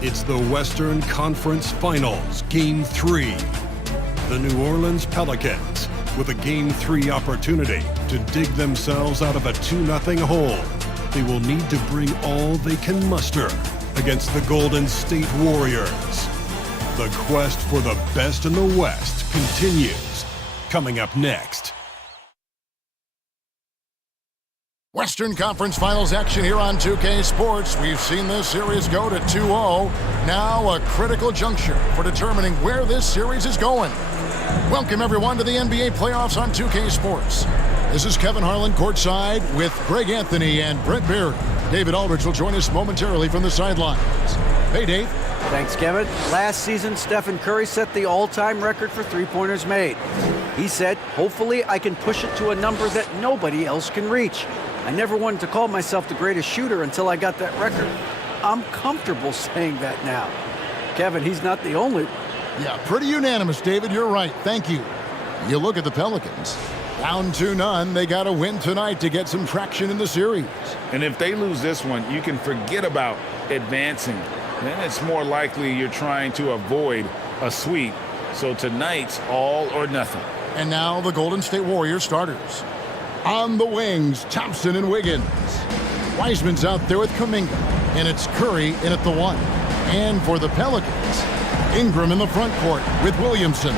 It's the Western Conference Finals, Game 3. The New Orleans Pelicans, with a Game 3 opportunity to dig themselves out of a 2-0 hole. They will need to bring all they can muster against the Golden State Warriors. The quest for the best in the West continues. Coming up next. Western Conference Finals action here on 2K Sports. We've seen this series go to 2-0. Now a critical juncture for determining where this series is going. Welcome everyone to the NBA playoffs on 2K Sports. This is Kevin Harlan courtside with Greg Anthony and Brent Barry. David Aldridge will join us momentarily from the sidelines. Hey, Dave. Thanks, Kevin. Last season, Stephen Curry set the all-time record for three-pointers made. He said, hopefully I can push it to a number that nobody else can reach. I never wanted to call myself the greatest shooter until I got that record. I'm comfortable saying that now. Kevin, he's not the only. Yeah, pretty unanimous, David. You're right. Thank you. You look at the Pelicans. Down 2-0, they got to win tonight to get some traction in the series. And if they lose this one, you can forget about advancing. Then it's more likely you're trying to avoid a sweep. So tonight's all or nothing. And now the Golden State Warriors starters. On the wings, Thompson and Wiggins. Wiseman's out there with Kuminga. And it's Curry in at the 1. And for the Pelicans, Ingram in the front court with Williamson.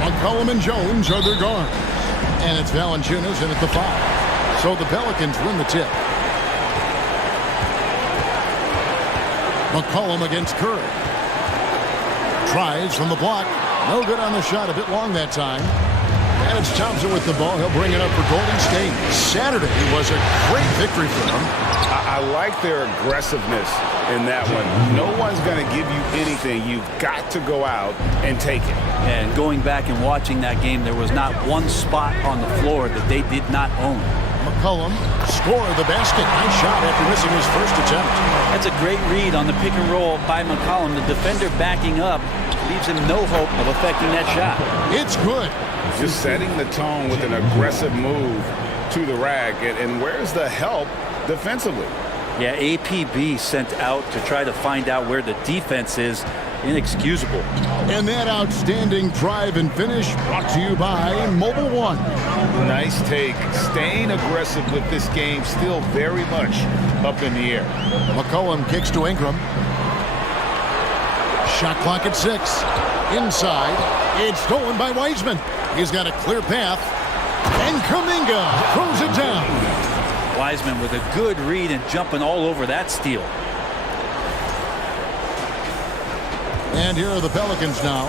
McCollum and Jones are their guards. And it's Valanciunas in at the 5. So the Pelicans win the tip. McCollum against Curry. Tries from the block. No good on the shot. A bit long that time. And it's Thompson with the ball. He'll bring it up for Golden State. Saturday was a great victory for them. I like their aggressiveness in that one. No one's going to give you anything. You've got to go out and take it. And going back and watching that game, there was not one spot on the floor that they did not own. McCollum scored the basket. Nice shot after missing his first attempt. That's a great read on the pick and roll by McCollum. The defender backing up leaves him no hope of affecting that shot. It's good. Just setting the tone with an aggressive move to the rack. And where's the help defensively? Yeah, APB sent out to try to find out where the defense is. Inexcusable. And that outstanding drive and finish brought to you by Mobile One. Nice take. Staying aggressive with this game, still very much up in the air. McCollum kicks to Ingram. Shot clock at 6. Inside. It's stolen by Wiseman. He's got a clear path. And Kuminga throws it down. Wiseman with a good read and jumping all over that steal. And here are the Pelicans now.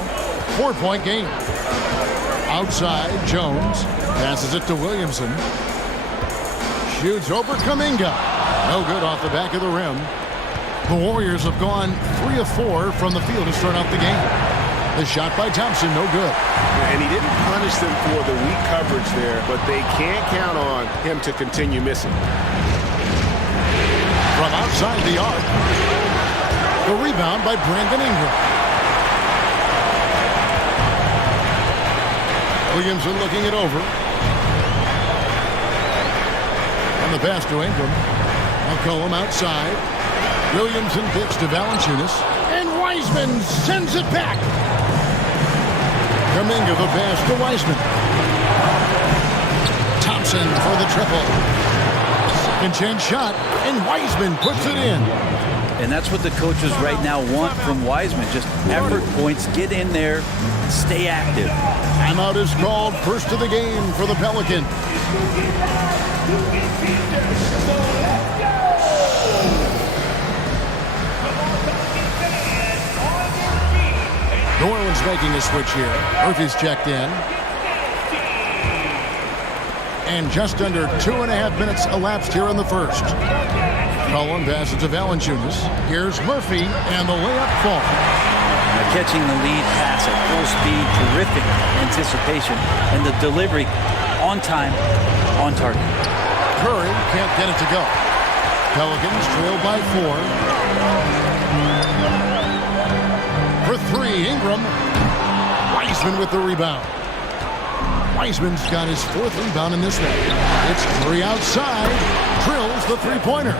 4-point game. Outside, Jones passes it to Williamson. Shoots over Kuminga. No good off the back of the rim. The Warriors have gone 3 of 4 from the field to start out the game. The shot by Thompson, no good. And he didn't punish them for the weak coverage there, but they can't count on him to continue missing. From outside the arc. The rebound by Brandon Ingram. Williamson looking it over. And the pass to Ingram. McCollum outside. Williamson pitch to Valanciunas. And Wiseman sends it back. Kuminga the pass to Wiseman. Thompson for the triple. Second chance shot. And Wiseman puts it in. And that's what the coaches right now want from Wiseman. Just effort points, get in there, stay active. Timeout is called. First of the game for the Pelicans. New Orleans making a switch here. Murphy's checked in. And just under 2.5 minutes elapsed here in the first. Cullen passes to Valanciunas. Here's Murphy, and the layup falls. Catching the lead pass at full speed, terrific anticipation, and the delivery on time, on target. Curry can't get it to go. Pelicans trail by 4. For 3, Ingram. Wiseman with the rebound. Wiseman's got his 4th rebound in this one. It's Curry outside. Drills the three-pointer.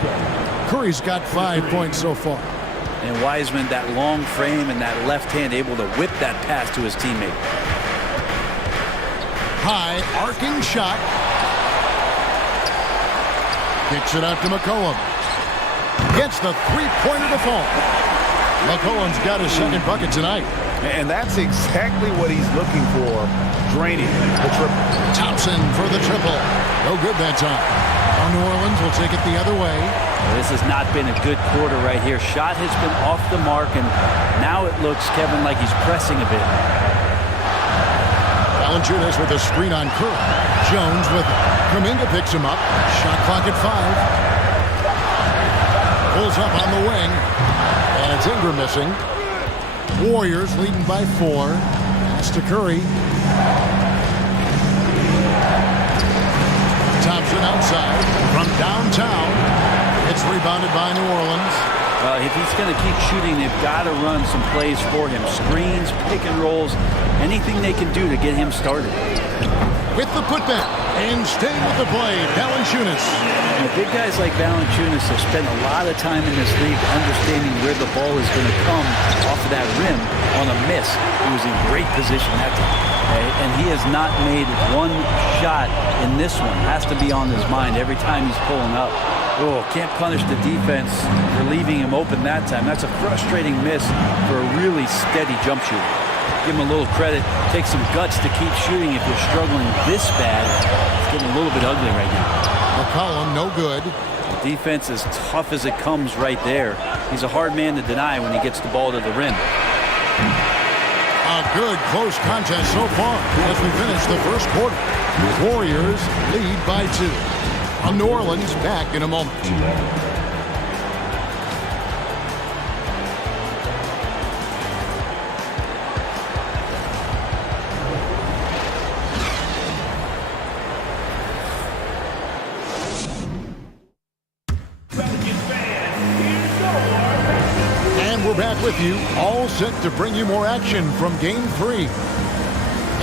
Curry's got 5 points so far. And Wiseman, that long frame and that left hand, able to whip that pass to his teammate. High, arcing shot. Kicks it out to McCollum. Gets the three-pointer to fall. McCollum's got his second bucket tonight. And that's exactly what he's looking for, draining the triple. Thompson for the triple. No good that time. Now New Orleans will take it the other way. This has not been a good quarter right here. Shot has been off the mark, and now it looks, Kevin, like he's pressing a bit. Valanciunas with a screen on Curry. Jones with it. Kuminga picks him up. Shot clock at 5. Pulls up on the wing. And it's Ingram missing. Warriors leading by 4. Pass to Curry. Thompson outside from downtown. It's rebounded by New Orleans. If he's going to keep shooting, they've got to run some plays for him. Screens, pick and rolls, anything they can do to get him started. With the putback and staying with the play, Valanciunas. Big guys like Valanciunas have spent a lot of time in this league understanding where the ball is going to come off of that rim on a miss. He was in great position that time. And he has not made one shot in this one. Has to be on his mind every time he's pulling up. Oh, can't punish the defense for leaving him open that time. That's a frustrating miss for a really steady jump shooter. Give him a little credit. Take some guts to keep shooting if you're struggling this bad. It's getting a little bit ugly right now. McCollum, no good. The defense is tough as it comes right there. He's a hard man to deny when he gets the ball to the rim. A good close contest so far as we finish the first quarter. Warriors lead by 2. New Orleans back in a moment. And we're back with you, all set to bring you more action from Game 3.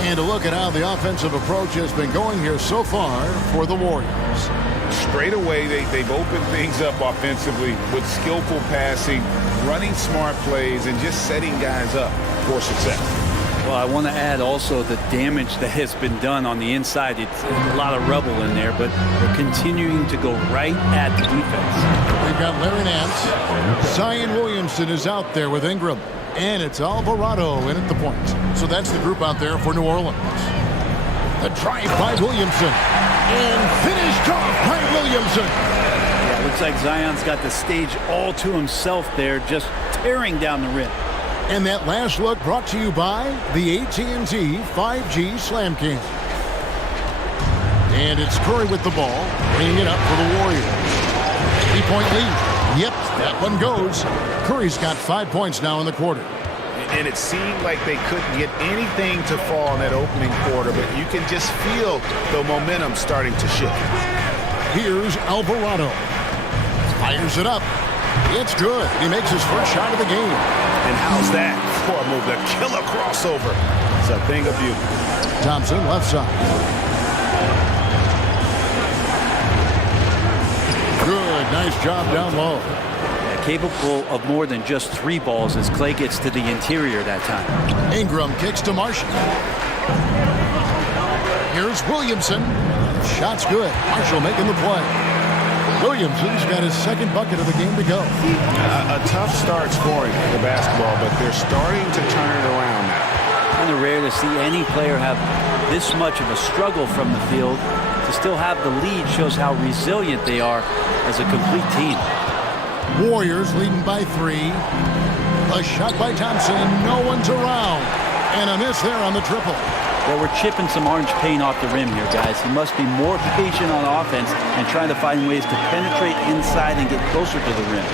And a look at how the offensive approach has been going here so far for the Warriors. Straight away, they've opened things up offensively with skillful passing, running smart plays, and just setting guys up for success. Well, I want to add also the damage that has been done on the inside. It's a lot of rubble in there, but they're continuing to go right at the defense. We've got Larry Nance. Zion Williamson is out there with Ingram. And it's Alvarado in at the point. So that's the group out there for New Orleans. The drive by Williamson. And finished off by Williamson. Yeah, looks like Zion's got the stage all to himself there, just tearing down the rim. And that last look brought to you by the AT&T 5G Slam King. And it's Curry with the ball, bringing it up for the Warriors. 3-point lead. Yep, that one goes. Curry's got 5 points now in the quarter. And it seemed like they couldn't get anything to fall in that opening quarter, but you can just feel the momentum starting to shift. Here's Alvarado. Fires it up. It's good. He makes his first shot of the game. And how's that for a move? The killer crossover. It's a thing of beauty. Thompson, left side. Good, nice job down low. Capable of more than just 3 balls as Clay gets to the interior that time. Ingram kicks to Marshall. Here's Williamson. Shot's good. Marshall making the play. Williamson's got his second bucket of the game to go. A tough start scoring the basketball, but they're starting to turn it around now. Kind of rare to see any player have this much of a struggle from the field. To still have the lead shows how resilient they are as a complete team. Warriors leading by 3. A shot by Thompson. No one's around. And a miss there on the triple. Well, we're chipping some orange paint off the rim here, guys. He must be more patient on offense and trying to find ways to penetrate inside and get closer to the rim.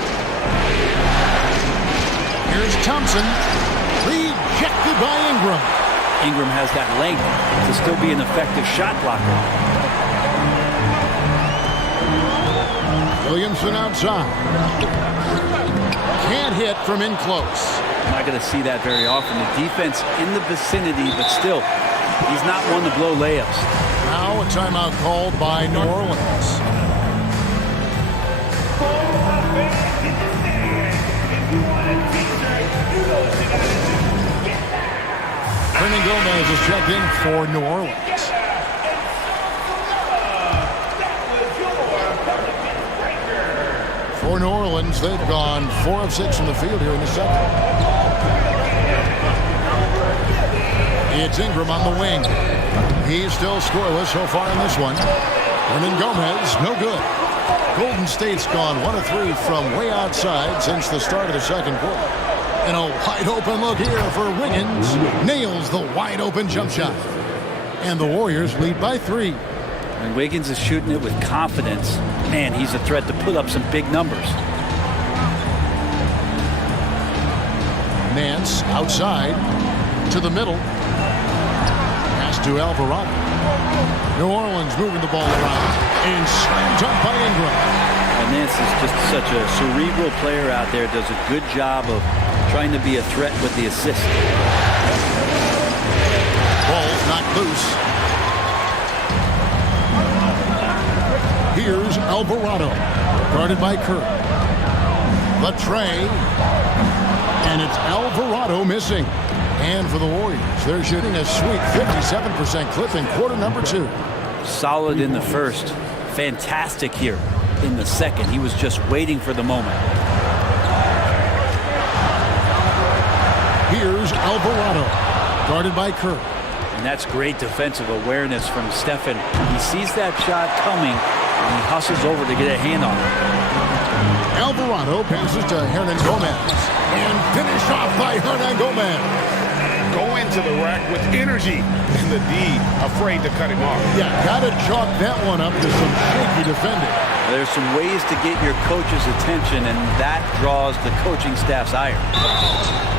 Here's Thompson. Rejected by Ingram. Ingram has that length to still be an effective shot blocker. Williamson outside. Can't hit from in close. I'm not going to see that very often. The defense in the vicinity, but still, he's not one to blow layups. Now a timeout called by New Orleans. Hernan Gomez is checked in for New Orleans. For New Orleans, they've gone 4 of 6 from the field here in the second. It's Ingram on the wing. He's still scoreless so far in this one. Hernan Gomez, no good. Golden State's gone 1 of 3 from way outside since the start of the second quarter. And a wide open look here for Wiggins. Nails the wide open jump shot. And the Warriors lead by 3. And Wiggins is shooting it with confidence. Man, he's a threat to put up some big numbers. Nance outside to the middle. Pass to Alvarado. New Orleans moving the ball around. And slammed up by Ingram. And Nance is just such a cerebral player out there. Does a good job of trying to be a threat with the assist. Ball's knocked loose. Here's Alvarado, guarded by Curry. The tray, and it's Alvarado missing. And for the Warriors, they're shooting a sweet 57% clip in quarter number 2. Solid in the first, fantastic here in the second. He was just waiting for the moment. Here's Alvarado, guarded by Curry. And that's great defensive awareness from Stephen. He sees that shot coming, and he hustles over to get a hand on it. Alvarado passes to Hernan Gomez. And finished off by Hernan Gomez. Go into the rack with energy. And the D afraid to cut him off. Yeah, got to chalk that one up to some shaky defending. There's some ways to get your coach's attention, and that draws the coaching staff's ire.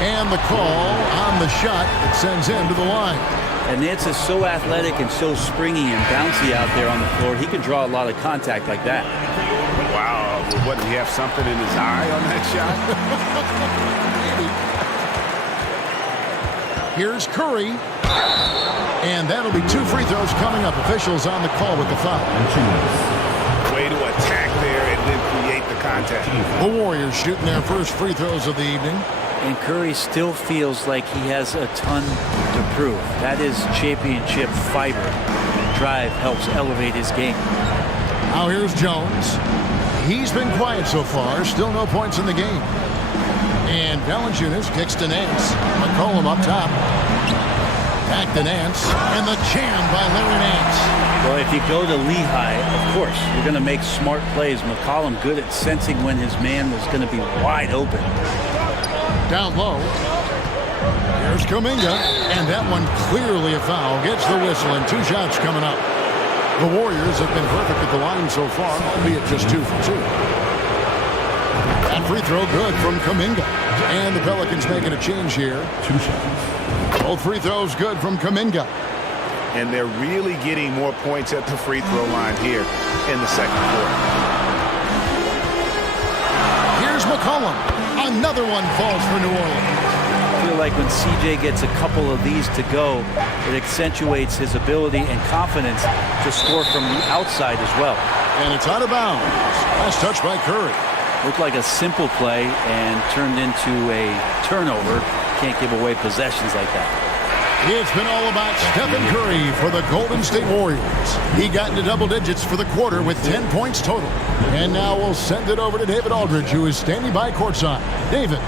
And the call on the shot that sends him to the line. And Nance is so athletic and so springy and bouncy out there on the floor. He can draw a lot of contact like that. Wow. What, did he have something in his eye on that shot? Here's Curry. And that'll be 2 free throws coming up. Officials on the call with the foul. Way to attack there and then create the contact. The Warriors shooting their first free throws of the evening. And Curry still feels like he has a ton to prove. That is championship fiber. Drive helps elevate his game. Now here's Jones. He's been quiet so far. Still no points in the game. And Valanciunas kicks to Nance. McCollum up top. Back to Nance. And the jam by Larry Nance. Well, if you go to Lehigh, of course, you're going to make smart plays. McCollum good at sensing when his man was going to be wide open. Down low. Here's Kuminga. And that one clearly a foul. Gets the whistle and 2 shots coming up. The Warriors have been perfect at the line so far, albeit just 2 for 2. That free throw good from Kuminga. And the Pelicans making a change here. 2 shots. Both free throws good from Kuminga. And they're really getting more points at the free throw line here in the second quarter. Here's McCollum. Another one falls for New Orleans. I feel like when CJ gets a couple of these to go, it accentuates his ability and confidence to score from the outside as well. And it's out of bounds. Last touch by Curry. Looked like a simple play and turned into a turnover. Can't give away possessions like that. It's been all about Stephen Curry for the Golden State Warriors. He got into double digits for the quarter with 10 points total. And now we'll send it over to David Aldridge, who is standing by courtside. David.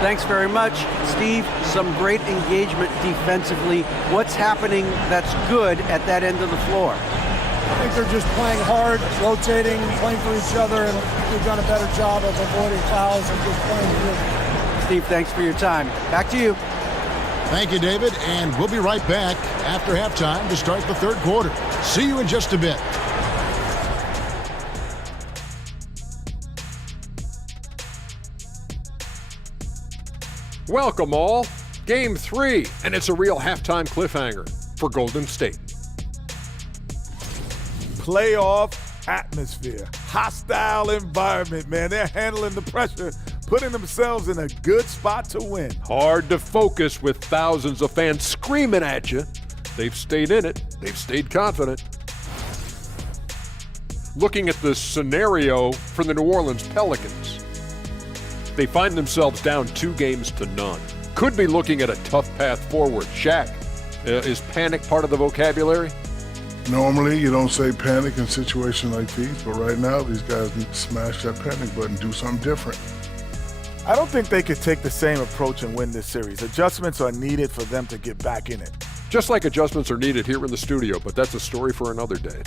Thanks very much, Steve. Some great engagement defensively. What's happening that's good at that end of the floor? I think they're just playing hard, rotating, playing for each other, and we've done a better job of avoiding fouls and just playing good. Steve, thanks for your time. Back to you. Thank you, David, and we'll be right back after halftime to start the third quarter. See you in just a bit. Welcome all. Game 3, and it's a real halftime cliffhanger for Golden State. Playoff atmosphere, hostile environment, man. They're handling the pressure, putting themselves in a good spot to win. Hard to focus with thousands of fans screaming at you. They've stayed in it. They've stayed confident. Looking at the scenario for the New Orleans Pelicans, they find themselves down 2-0. could be looking at a tough path forward. Shaq, is panic part of the vocabulary? Normally, you don't say panic in situations like these, but right now, these guys need to smash that panic button, do something different. I don't think they could take the same approach and win this series. Adjustments are needed for them to get back in it. Just like adjustments are needed here in the studio, but that's a story for another day.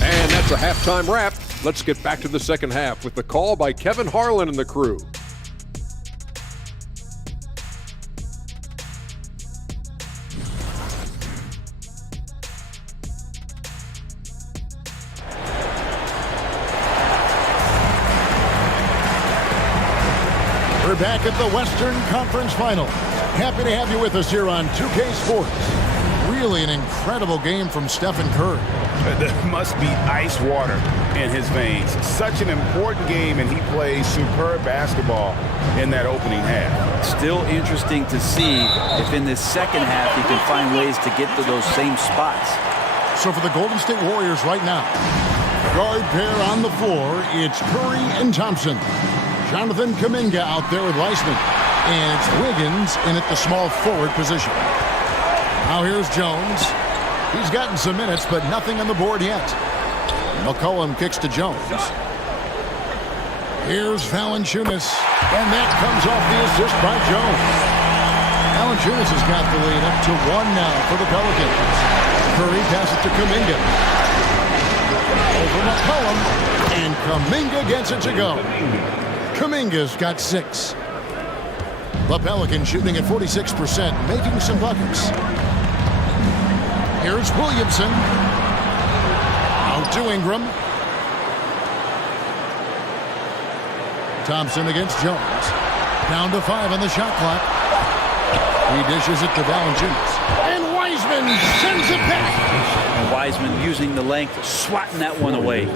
And that's a halftime wrap. Let's get back to the second half with the call by Kevin Harlan and the crew. We're back at the Western Conference Final. Happy to have you with us here on 2K Sports. Really an incredible game from Stephen Curry. There must be ice water in his veins. Such an important game, and he plays superb basketball in that opening half. Still interesting to see if in this second half he can find ways to get to those same spots. So for the Golden State Warriors right now, guard pair on the floor, it's Curry and Thompson. Jonathan Kuminga out there with Weissman. And it's Wiggins in at the small forward position. Now here's Jones. He's gotten some minutes, but nothing on the board yet. McCollum kicks to Jones. Here's Valanciunas. And that comes off the assist by Jones. Valanciunas has got the lead up to 1 now for the Pelicans. Curry passes to Kuminga. Over McCollum. And Kuminga gets it to go. Kuminga's got 6. The Pelicans shooting at 46%, making some buckets. Here's Williamson. Out to Ingram. Thompson against Jones. Down to 5 on the shot clock. He dishes it to Valanciunas. And Wiseman sends it back. And Wiseman using the length, swatting that one away.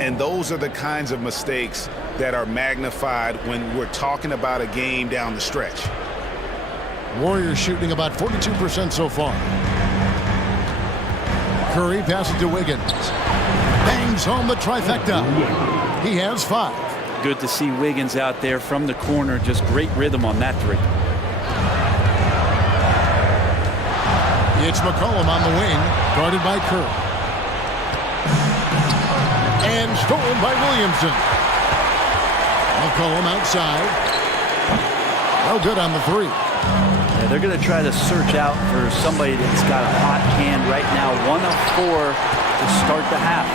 And those are the kinds of mistakes that are magnified when we're talking about a game down the stretch. Warriors shooting about 42% so far. Curry passes to Wiggins. Bangs home the trifecta. He has 5. Good to see Wiggins out there from the corner. Just great rhythm on that 3. It's McCollum on the wing, guarded by Curry. And stolen by Williamson. McCollum outside. No good on the 3. Yeah, they're going to try to search out for somebody that's got a hot hand right now. 1 of 4 to start the half.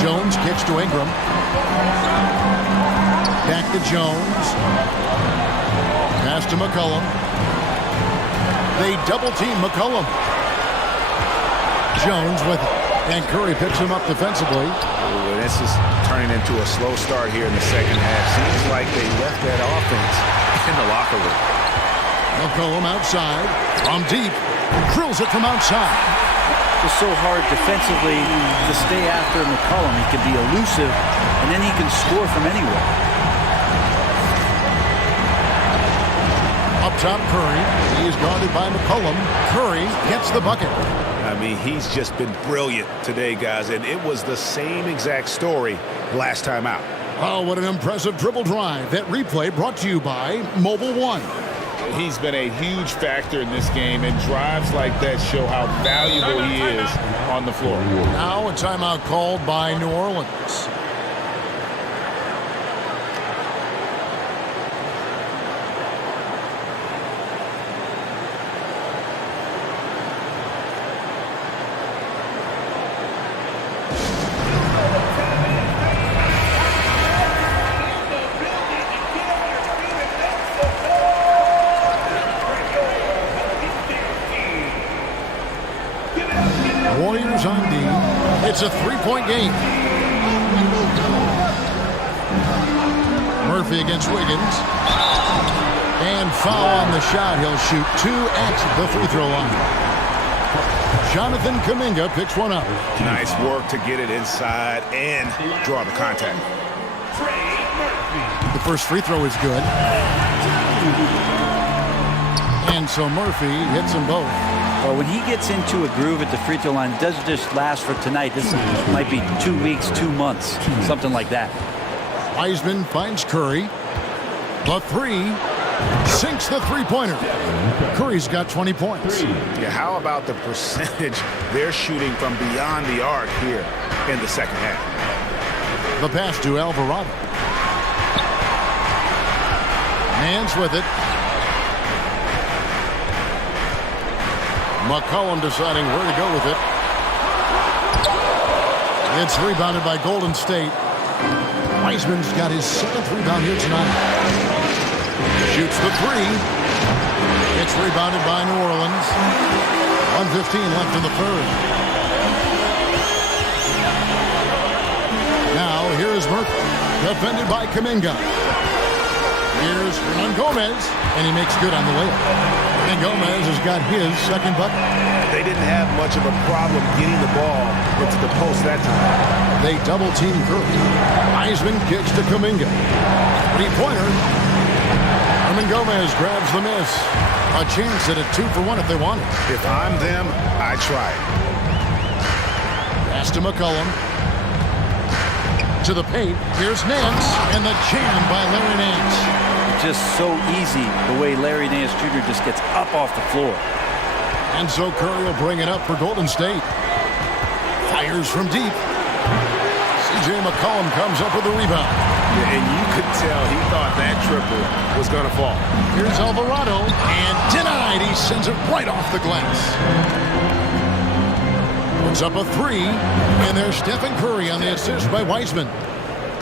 Jones kicks to Ingram. Back to Jones. Pass to McCollum. They double-team McCollum. Jones with it. And Curry picks him up defensively. Ooh, this is turning into a slow start here in the second half. Seems like they left that offense in the locker room. McCollum outside. From deep. Drills it from outside. It's so hard defensively to stay after McCollum. He can be elusive, and then he can score from anywhere. Up top, Curry. He is guarded by McCollum. Curry gets the bucket. I mean, he's just been brilliant today, guys, and it was the same exact story last time out. Oh, what an impressive dribble drive. That replay brought to you by Mobile One. He's been a huge factor in this game, and drives like that show how valuable he is on the floor. Now a timeout called by New Orleans. Warriors on D. It's a 3-point game. Murphy against Wiggins. And foul on the shot. He'll shoot 2 at the free throw line. Jonathan Kuminga picks one up. Nice work to get it inside and draw the contact. The first free throw is good. And so Murphy hits them both. Well, when he gets into a groove at the free throw line, it doesn't just last for tonight. This might be 2 weeks, 2 months, something like that. Wiseman finds Curry. The three. Sinks the three-pointer. Curry's got 20 points. Yeah, how about the percentage they're shooting from beyond the arc here in the second half? The pass to Alvarado. Nance with it. McCollum deciding where to go with it. It's rebounded by Golden State. Wiseman's got his 7th rebound here tonight. Shoots the three. It's rebounded by New Orleans. 1:15 left in the third. Now here's Murphy. Defended by Kuminga. Here's Hernan Gomez. And he makes good on the layup. And Gomez has got his second bucket. They didn't have much of a problem getting the ball into the post that time. They double-team Curry. Wiseman kicks to Kuminga. Three-pointer. Hernan Gomez grabs the miss. A chance at a 2-for-1 if they want it. If I'm them, I try it. Pass to McCollum. To the paint. Here's Nance. And the jam by Larry Nance. Just so easy the way Larry Nance Jr. just gets up off the floor. And so Curry will bring it up for Golden State. Fires from deep. C.J. McCollum comes up with the rebound. And you could tell he thought that triple was going to fall. Here's Alvarado, and denied. He sends it right off the glass. Puts up a three, and there's Stephen Curry on the assist by Wiseman.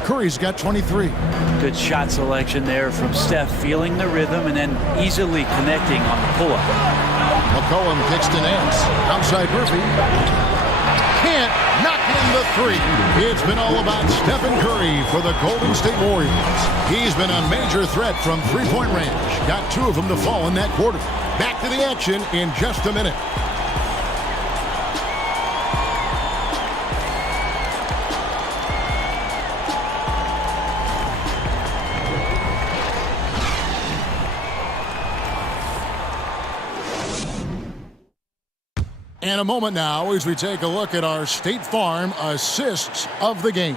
Curry's got 23. Good shot selection there from Steph, feeling the rhythm and then easily connecting on the pull-up. McCollum kicks to Nance. Outside Murphy. Can't knock in the three. It's been all about Stephen Curry for the Golden State Warriors. He's been a major threat from three-point range. Got 2 of them to fall in that quarter. Back to the action in just a minute. In a moment now as we take a look at our State Farm assists of the game.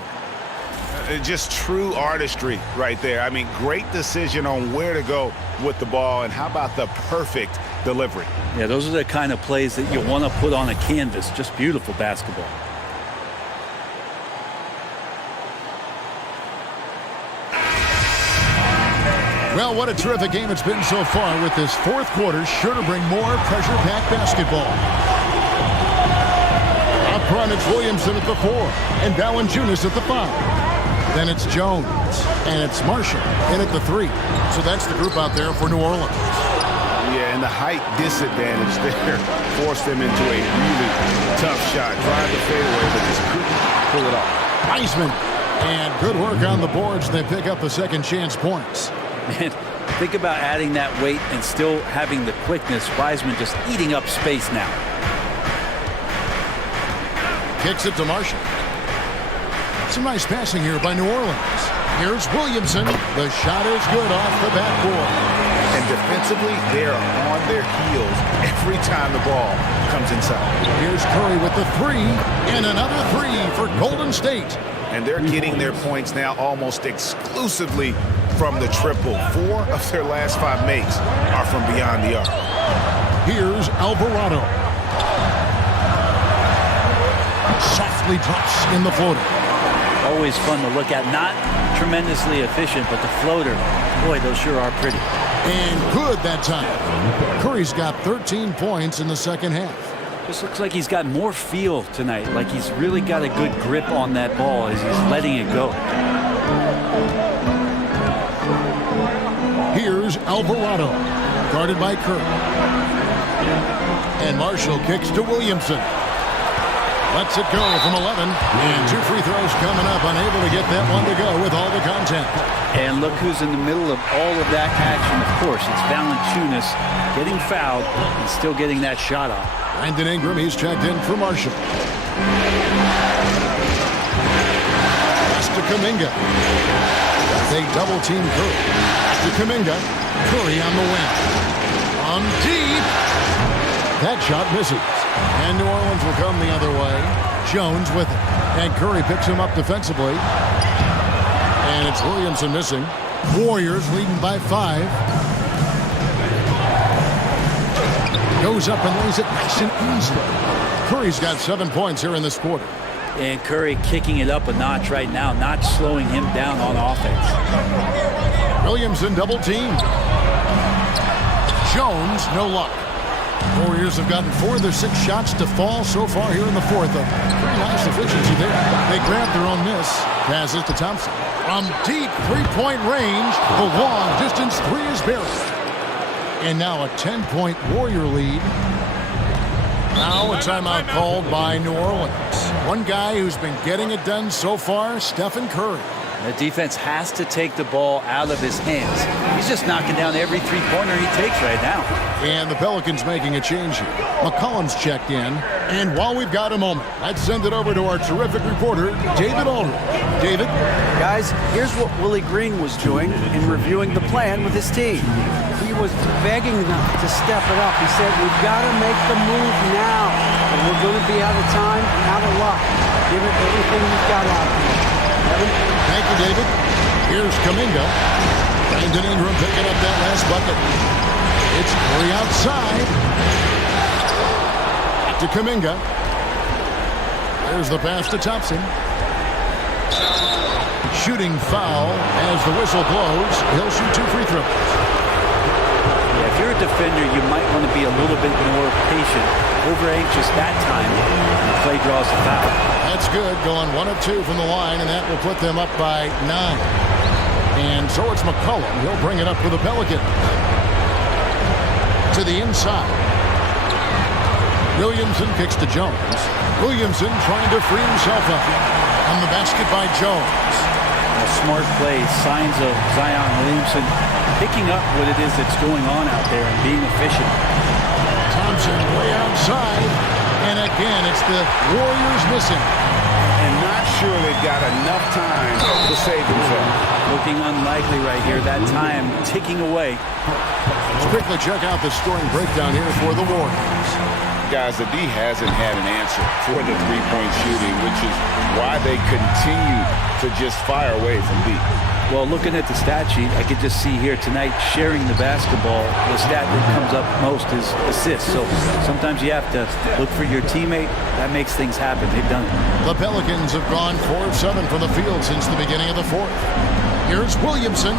Just true artistry right there. I mean, great decision on where to go with the ball, and how about the perfect delivery? Yeah, those are the kind of plays that you want to put on a canvas. Just beautiful basketball. Well, what a terrific game it's been so far, with this fourth quarter sure to bring more pressure-packed basketball. Up front, it's Williamson at the 4, and Valanciunas at the 5. Then it's Jones, and it's Marshall in at the 3. So that's the group out there for New Orleans. Yeah, and the height disadvantage there forced them into a really tough shot. Tried to fade away, but just couldn't pull it off. Wiseman, and good work on the boards. They pick up the second chance points. Man, think about adding that weight and still having the quickness. Wiseman just eating up space now. Kicks it to Marshall. Some nice passing here by New Orleans. Here's Williamson. The shot is good off the backboard. And defensively, they're on their heels every time the ball comes inside. Here's Curry with the 3, and another 3 for Golden State. And they're getting their points now almost exclusively from the triple. 4 of their last 5 makes are from beyond the arc. Here's Alvarado. Softly drops in the floater. Always fun to look at. Not tremendously efficient, but the floater, boy, those sure are pretty. And good that time. Curry's got 13 points in the second half. Just looks like he's got more feel tonight, like he's really got a good grip on that ball as he's letting it go. Here's Alvarado, guarded by Curry. And Marshall kicks to Williamson. Lets it go from 11. And 2 free throws coming up, unable to get that one to go with all the contact. And look who's in the middle of all of that action. Of course, it's Valanciunas getting fouled and still getting that shot off. Brandon Ingram, he's checked in for Marshall. Pass to Kuminga. They double-team Curry. Pass to Kuminga. Curry on the wing. On deep. That shot misses. And New Orleans will come the other way. Jones with it. And Curry picks him up defensively. And it's Williamson missing. Warriors leading by 5. Goes up and lays it nice and easy. Curry's got 7 points here in this quarter. And Curry kicking it up a notch right now, not slowing him down on offense. Williamson double teamed. Jones, no luck. Warriors have gotten 4 of their 6 shots to fall so far here in the fourth. A pretty nice efficiency there. They grab their own miss. Passes to Thompson. From deep three-point range, the long distance 3 is buried. And now a 10-point Warrior lead. Now a timeout called by New Orleans. One guy who's been getting it done so far, Stephen Curry. The defense has to take the ball out of his hands. He's just knocking down every three-pointer he takes right now. And the Pelicans making a change here. McCollum's checked in. And while we've got a moment, I'd send it over to our terrific reporter, David Aldridge. David? Guys, here's what Willie Green was doing in reviewing the plan with his team. He was begging them to step it up. He said, we've got to make the move now. And we're going to be out of time and out of luck. Give it everything you've got out of it. Thank you, David. Here's Kuminga. Brandon Ingram picking up that last bucket. It's Curry outside. To Kuminga. There's the pass to Thompson. Shooting foul as the whistle blows. He'll shoot 2 free throws. Yeah, if you're a defender, you might want to be a little bit more patient, over anxious that time, and the play draws a foul. That's good, going 1 of 2 from the line, and that will put them up by 9. And so it's McCollum. He'll bring it up for the Pelicans. To the inside. Williamson kicks to Jones. Williamson trying to free himself up. On the basket by Jones. A smart play, signs of Zion Williamson picking up what it is that's going on out there and being efficient. Thompson way outside. And again, it's the Warriors missing. And not sure they've got enough time to save themselves. Looking unlikely right here. That time ticking away. Let's quickly check out the scoring breakdown here for the Warriors. Guys, the D hasn't had an answer for the three-point shooting, which is why they continue to just fire away from deep. Well, looking at the stat sheet, I could just see here tonight sharing the basketball. The stat that comes up most is assists. So sometimes you have to look for your teammate. That makes things happen. They've done it. The Pelicans have gone 4 of 7 from the field since the beginning of the fourth. Here's Williamson.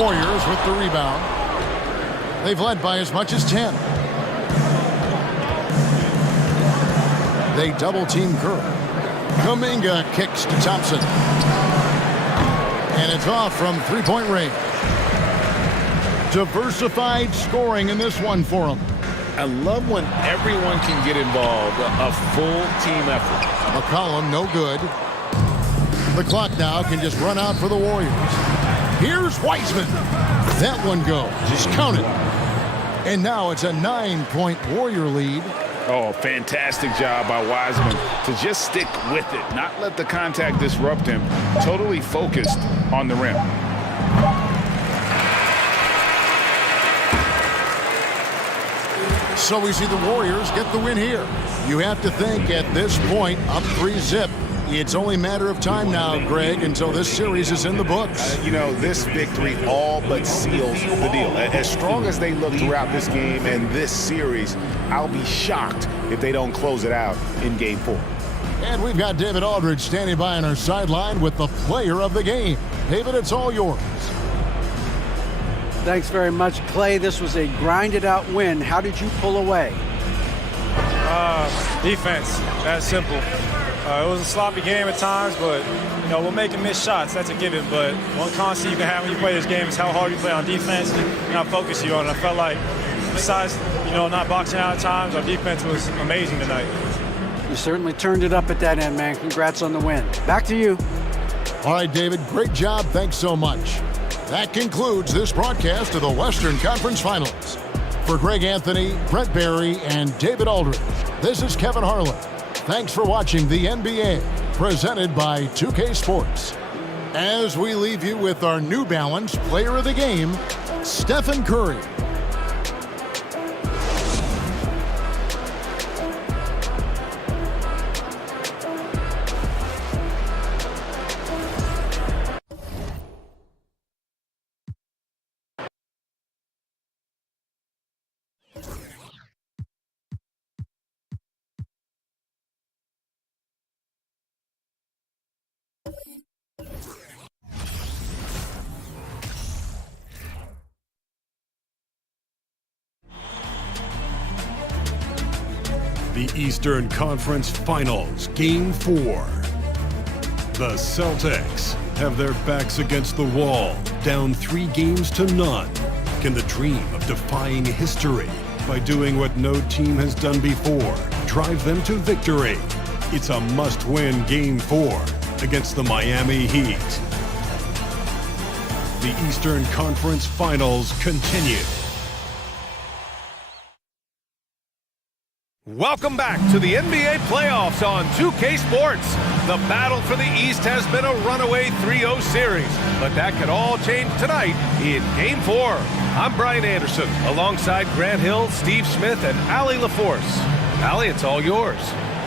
Warriors with the rebound. They've led by as much as 10. They double-team Curry. Kuminga kicks to Thompson. And it's off from three-point range. Diversified scoring in this one for them. I love when everyone can get involved, a full team effort. McCollum, no good. The clock now can just run out for the Warriors. Here's Wiseman. That one goes. Just count it. And now it's a 9-point Warrior lead. Oh, fantastic job by Wiseman to just stick with it, not let the contact disrupt him, totally focused on the rim. So we see the Warriors get the win here. You have to think at this point, up 3-zip. It's only a matter of time now, Greg, until this series is in the books. You know, this victory all but seals the deal. As strong as they look throughout this game and this series, I'll be shocked if they don't close it out in Game 4. And we've got David Aldridge standing by on our sideline with the player of the game. David, it's all yours. Thanks very much, Clay. This was a grinded-out win. How did you pull away? Defense. That's simple. It was a sloppy game at times, but we're making missed shots. That's a given. But one constant you can have when you play this game is how hard you play on defense and how focused you are. And I felt like, besides not boxing out at times, our defense was amazing tonight. You certainly turned it up at that end, man. Congrats on the win. Back to you. All right, David. Great job. Thanks so much. That concludes this broadcast of the Western Conference Finals. For Greg Anthony, Brent Barry, and David Aldridge, this is Kevin Harlan. Thanks for watching the NBA, presented by 2K Sports. As we leave you with our New Balance Player of the Game, Stephen Curry. The Eastern Conference Finals, Game 4. The Celtics have their backs against the wall, down 3-0. Can the dream of defying history by doing what no team has done before drive them to victory? It's a must-win Game 4 against the Miami Heat. The Eastern Conference Finals continue. Welcome back to the NBA playoffs on 2K Sports. The battle for the East has been a runaway 3-0 series, but that could all change tonight in Game 4. I'm Brian Anderson, alongside Grant Hill, Steve Smith, and Allie LaForce. Allie, it's all yours.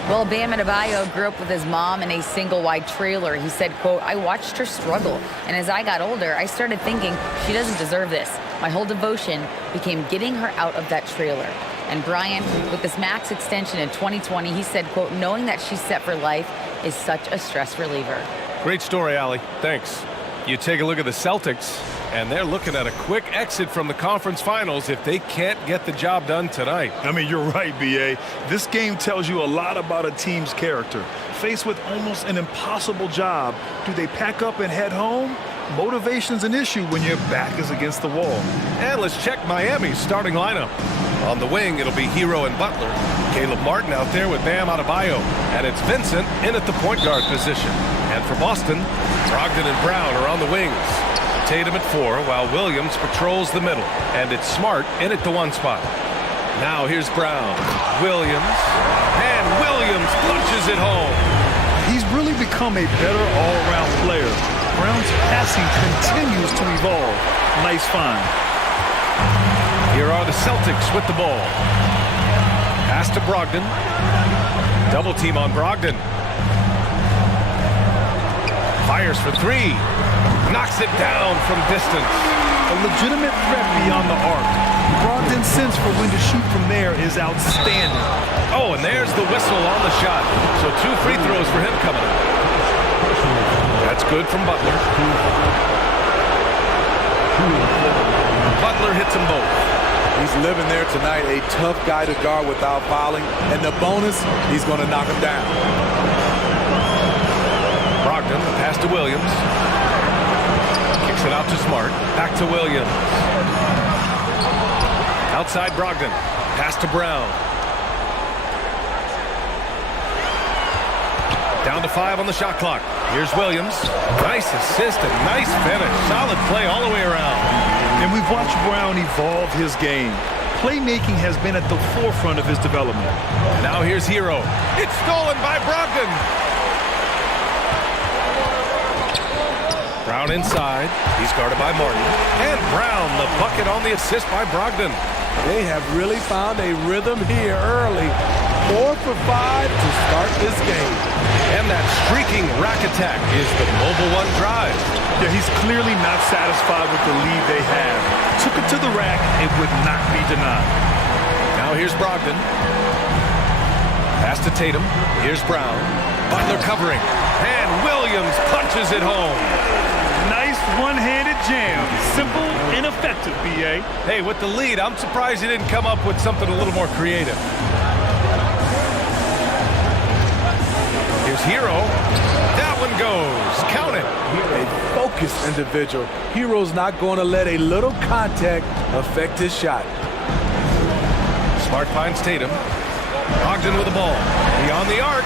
Well, Bam Adebayo grew up with his mom in a single-wide trailer. He said, quote, "I watched her struggle, and as I got older, I started thinking she doesn't deserve this. My whole devotion became getting her out of that trailer." And Brian, with this max extension in 2020, he said, quote, "Knowing that she's set for life is such a stress reliever." Great story, Allie. Thanks. You take a look at the Celtics, and they're looking at a quick exit from the conference finals if they can't get the job done tonight. I mean, you're right, B.A. This game tells you a lot about a team's character. Faced with almost an impossible job, do they pack up and head home? Motivation's an issue when your back is against the wall. And let's check Miami's starting lineup. On the wing, it'll be Hero and Butler. Caleb Martin out there with Bam Adebayo. And it's Vincent in at the point guard position. And for Boston, Brogdon and Brown are on the wings. Tatum at 4, while Williams patrols the middle. And it's Smart in at the 1 spot. Now here's Brown. Williams. And Williams punches it home. He's really become a better all-around player. Brown's passing continues to evolve. Nice find. Here are the Celtics with the ball. Pass to Brogdon. Double team on Brogdon. Fires for 3. Knocks it down from distance. A legitimate threat beyond the arc. Brogdon's sense for when to shoot from there is outstanding. Oh, and there's the whistle on the shot. So 2 free throws for him coming up. That's good from Butler. Butler hits them both. He's living there tonight, a tough guy to guard without fouling. And the bonus, he's going to knock him down. Brogdon, pass to Williams. Kicks it out to Smart. Back to Williams. Outside Brogdon. Pass to Brown. Down to 5 on the shot clock. Here's Williams. Nice assist and nice finish. Solid play all the way around. And we've watched Brown evolve his game. Playmaking has been at the forefront of his development. Now here's Hero. It's stolen by Brogdon. Brown inside. He's guarded by Martin. And Brown, the bucket on the assist by Brogdon. They have really found a rhythm here early. 4 for 5 to start this game. And that streaking rack attack is the Mobile One drive. Yeah, he's clearly not satisfied with the lead they have. Took it to the rack, it would not be denied. Now here's Brogdon. Pass to Tatum. Here's Brown. Butler covering. And Williams punches it home. Nice one-handed jam. Simple and effective, B.A. Hey, with the lead, I'm surprised he didn't come up with something a little more creative. Here's Hero. That one goes. Count it. A focused individual. Hero's not going to let a little contact affect his shot. Smart finds Tatum. Brogdon with the ball. Beyond the arc.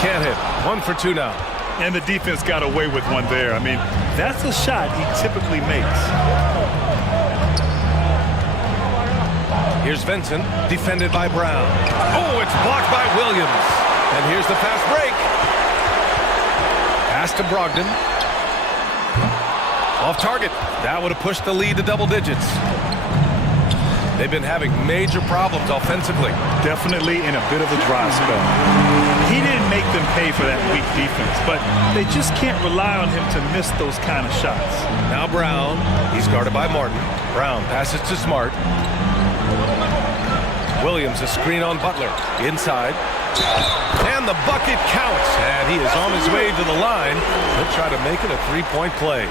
Can't hit. 1 for 2 now. And the defense got away with one there. I mean, that's a shot he typically makes. Here's Vincent, defended by Brown. Oh, it's blocked by Williams. And here's the fast break. Pass to Brogdon. Off target. That would have pushed the lead to double digits. They've been having major problems offensively. Definitely in a bit of a dry spell. He didn't make them pay for that weak defense, but they just can't rely on him to miss those kind of shots. Now Brown. He's guarded by Martin. Brown passes to Smart. Williams, a screen on Butler. Inside. And And the bucket counts. And he is on his way to the line. He'll try to make it a three-point play.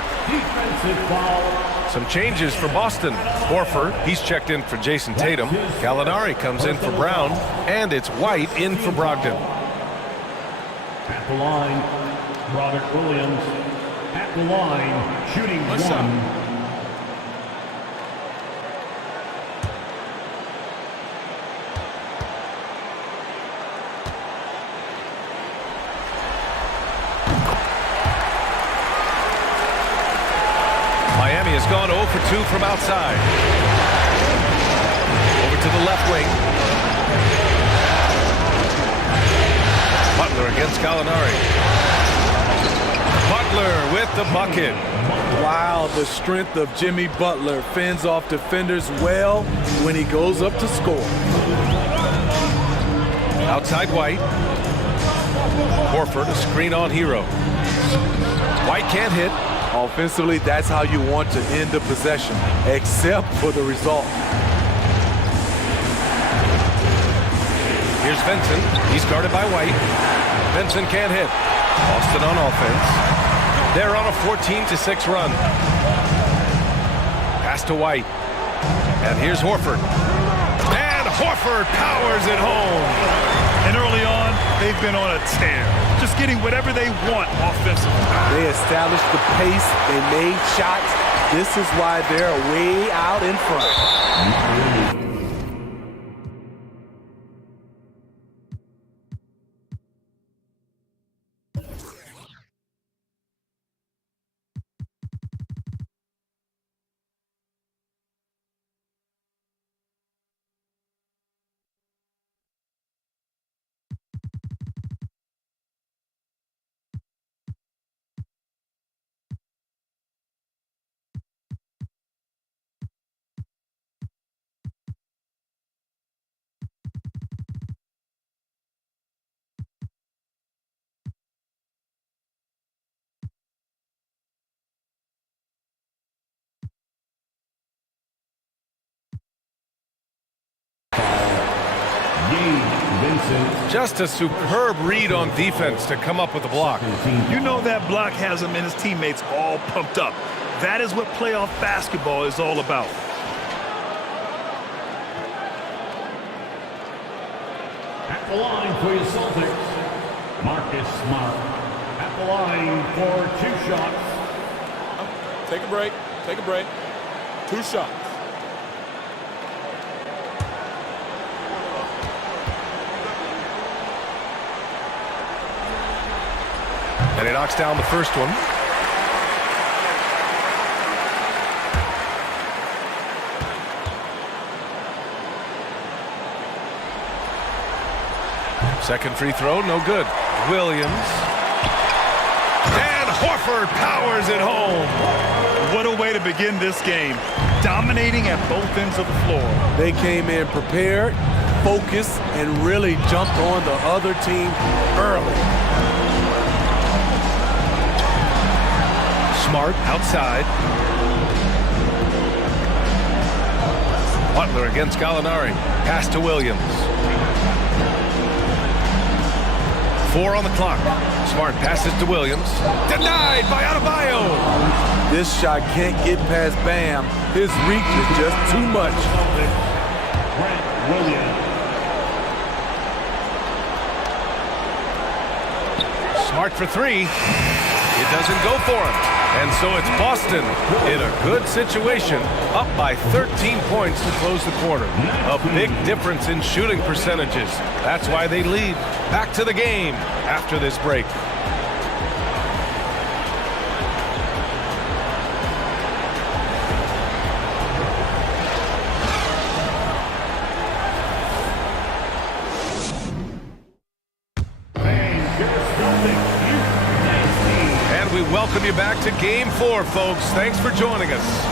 Some changes for Boston. Horford, he's checked in for Jason Tatum. Gallinari comes in for Brown. And it's White in for Brogdon. At the line, Robert Williams. At the line, shooting one. Miami has gone 0 for 2 from outside. Over to the left wing. Butler against Gallinari. Butler with the bucket. Wow, the strength of Jimmy Butler fends off defenders well when he goes up to score. Outside White. Horford, a screen on Hero. White can't hit. Offensively, that's how you want to end the possession, except for the result. Here's Vincent. He's guarded by White. Vincent can't hit. Boston on offense. They're on a 14-6 run. Pass to White. And here's Horford. And Horford powers it home. And early on, they've been on a tear. Just getting whatever they want offensively. They established the pace. They made shots. This is why they're way out in front. Just a superb read on defense to come up with the block. You know that block has him and his teammates all pumped up. That is what playoff basketball is all about. At the line for your Celtics, Marcus Smart. At the line for 2 shots. Take a break. Take a break. 2 shots. And he knocks down the first one. Second free throw, no good. Williams. And Horford powers it home. What a way to begin this game. Dominating at both ends of the floor. They came in prepared, focused, and really jumped on the other team early. Smart outside. Butler against Gallinari. Pass to Williams. 4 on the clock. Smart passes to Williams. Denied by Adebayo. This shot can't get past Bam. His reach is just too much. Grant Williams. Smart for 3. It doesn't go for him. And so it's Boston in a good situation, up by 13 points to close the quarter. A big difference in shooting percentages. That's why they lead. Back to the game after this break. Welcome you back to Game 4, folks. Thanks for joining us.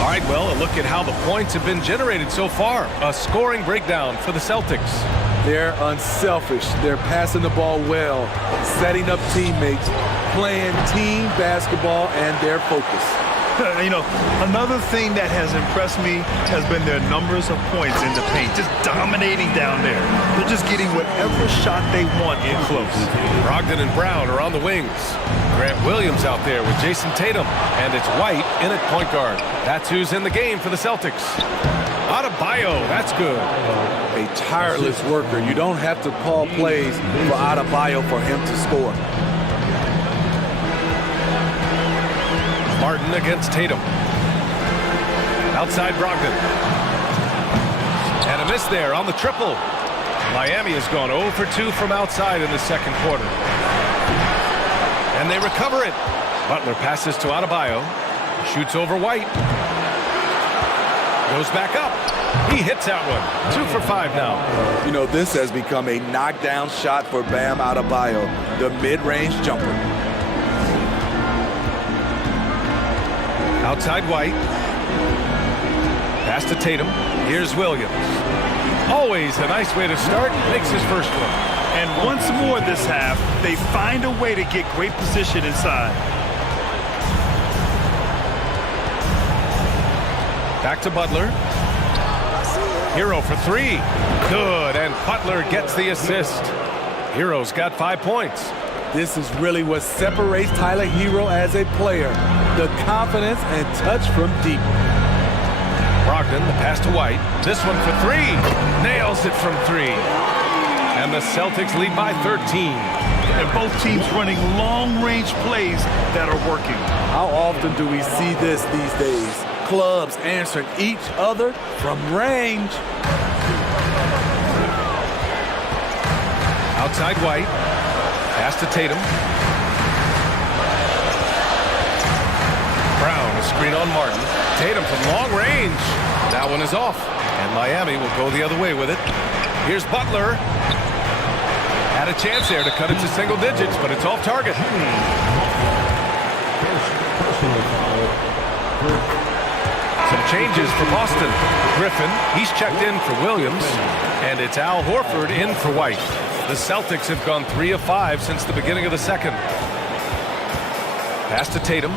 All right, well, a look at how the points have been generated so far. A scoring breakdown for the Celtics. They're unselfish. They're passing the ball well, setting up teammates, playing team basketball, and their focus. Another thing that has impressed me has been their numbers of points in the paint, just dominating down there. They're just getting whatever shot they want in close. Brogdon and Brown are on the wings. Grant Williams out there with Jason Tatum, and it's White in at point guard. That's who's in the game for the Celtics. Adebayo, that's good. A tireless worker. You don't have to call plays for Adebayo for him to score. Martin against Tatum. Outside Brogdon. And a miss there on the triple. Miami has gone 0 for 2 from outside in the second quarter. And they recover it. Butler passes to Adebayo. Shoots over White. Goes back up. He hits that one. 2 for 5 now. You know, this has become a knockdown shot for Bam Adebayo, the mid-range jumper. Outside White. Pass to Tatum. Here's Williams. Always a nice way to start. Makes his first one. And once more this half, they find a way to get great position inside. Back to Butler. Hero for 3. Good, and Butler gets the assist. Hero's got 5 points. This is really what separates Tyler Hero as a player. The confidence and touch from deep. Brogdon, the pass to White. This one for 3. Nails it from 3. And the Celtics lead by 13. And both teams running long-range plays that are working. How often do we see this these days? Clubs answering each other from range. Outside White. Pass to Tatum. Brown, a screen on Martin. Tatum from long range. That one is off. And Miami will go the other way with it. Here's Butler. Had a chance there to cut it to single digits, but it's off target. Some changes for Boston. Griffin, he's checked in for Williams. And it's Al Horford in for White. The Celtics have gone 3 of 5 since the beginning of the second. Pass to Tatum.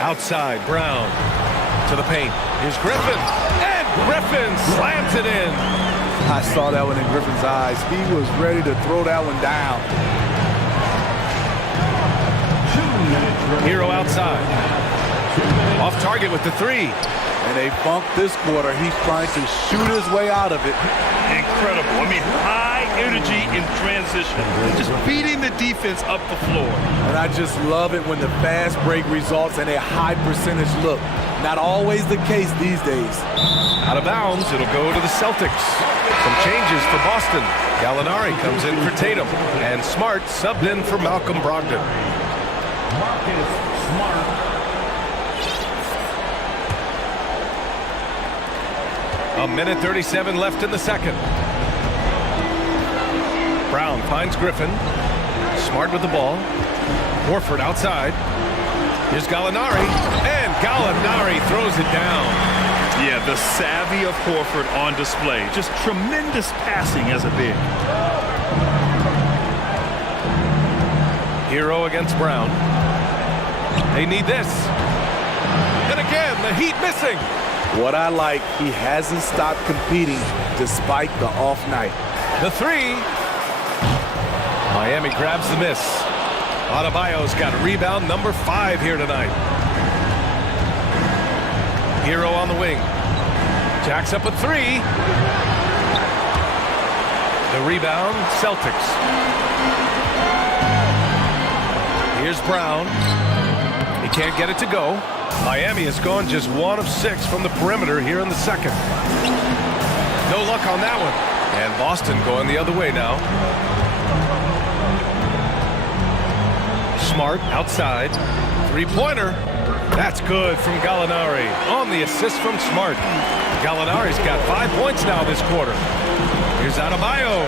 Outside, Brown to the paint. Here's Griffin. And Griffin slams it in. I saw that one in Griffin's eyes. He was ready to throw that one down. Hero outside. Off target with the 3. And they bumped this quarter. He's trying to shoot his way out of it. Incredible. I mean, high energy in transition. Just beating the defense up the floor. And I just love it when the fast break results in a high percentage look. Not always the case these days. Out of bounds, it'll go to the Celtics. Some changes for Boston. Gallinari comes in for Tatum. And Smart subbed in for Malcolm Brogdon. Marcus Smart. A minute 37 left in the second. Brown finds Griffin. Smart with the ball. Horford outside. Here's Gallinari. And Gallinari throws it down. Yeah, the savvy of Horford on display. Just tremendous passing as a big. Hero against Brown. They need this. And again, the Heat missing. What I like, he hasn't stopped competing despite the off night. The 3. Miami grabs the miss. Adebayo's got rebound number 5 here tonight. Hero on the wing. Jacks up a 3. The rebound, Celtics. Here's Brown. He can't get it to go. Miami has gone just 1 of 6 from the perimeter here in the second. No luck on that one. And Boston going the other way now. Smart outside. 3-pointer. That's good from Gallinari. On the assist from Smart. Gallinari's got 5 points now this quarter. Here's Adebayo.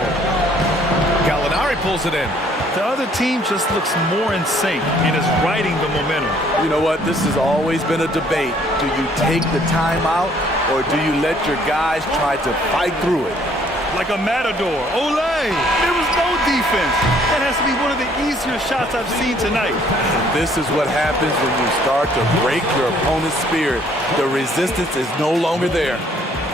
Gallinari pulls it in. The other team just looks more in sync and is riding the momentum. You know what? This has always been a debate. Do you take the timeout or do you let your guys try to fight through it? like a matador. Olay! There was no defense. That has to be one of the easier shots I've seen tonight. And this is what happens when you start to break your opponent's spirit. The resistance is no longer there.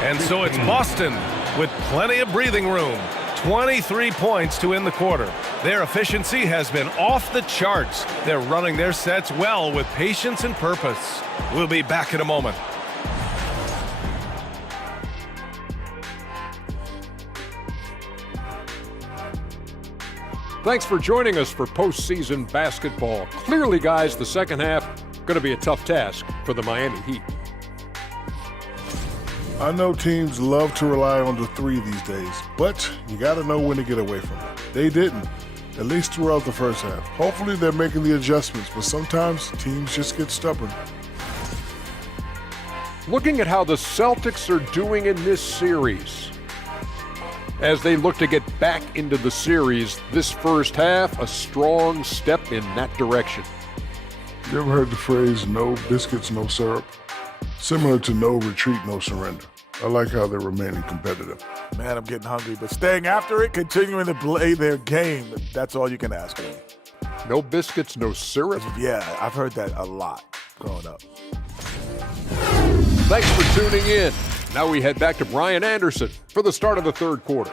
And so it's Boston with plenty of breathing room. 23 points to end the quarter. Their efficiency has been off the charts. They're running their sets well with patience and purpose. We'll be back in a moment. Thanks for joining us for postseason basketball. Clearly, guys, the second half going to be a tough task for the Miami Heat. I know teams love to rely on the three these days, but you got to know when to get away from it. They didn't, at least throughout the first half. Hopefully they're making the adjustments, but sometimes teams just get stubborn. Looking at how the Celtics are doing in this series, as they look to get back into the series, this first half, a strong step in that direction. You ever heard the phrase, no biscuits, no syrup? Similar to no retreat, no surrender. I like how they're remaining competitive. Man, I'm getting hungry, but staying after it, continuing to play their game, that's all you can ask for. No biscuits, no syrup? Yeah, I've heard that a lot growing up. Thanks for tuning in. Now we head back to Brian Anderson for the start of the third quarter.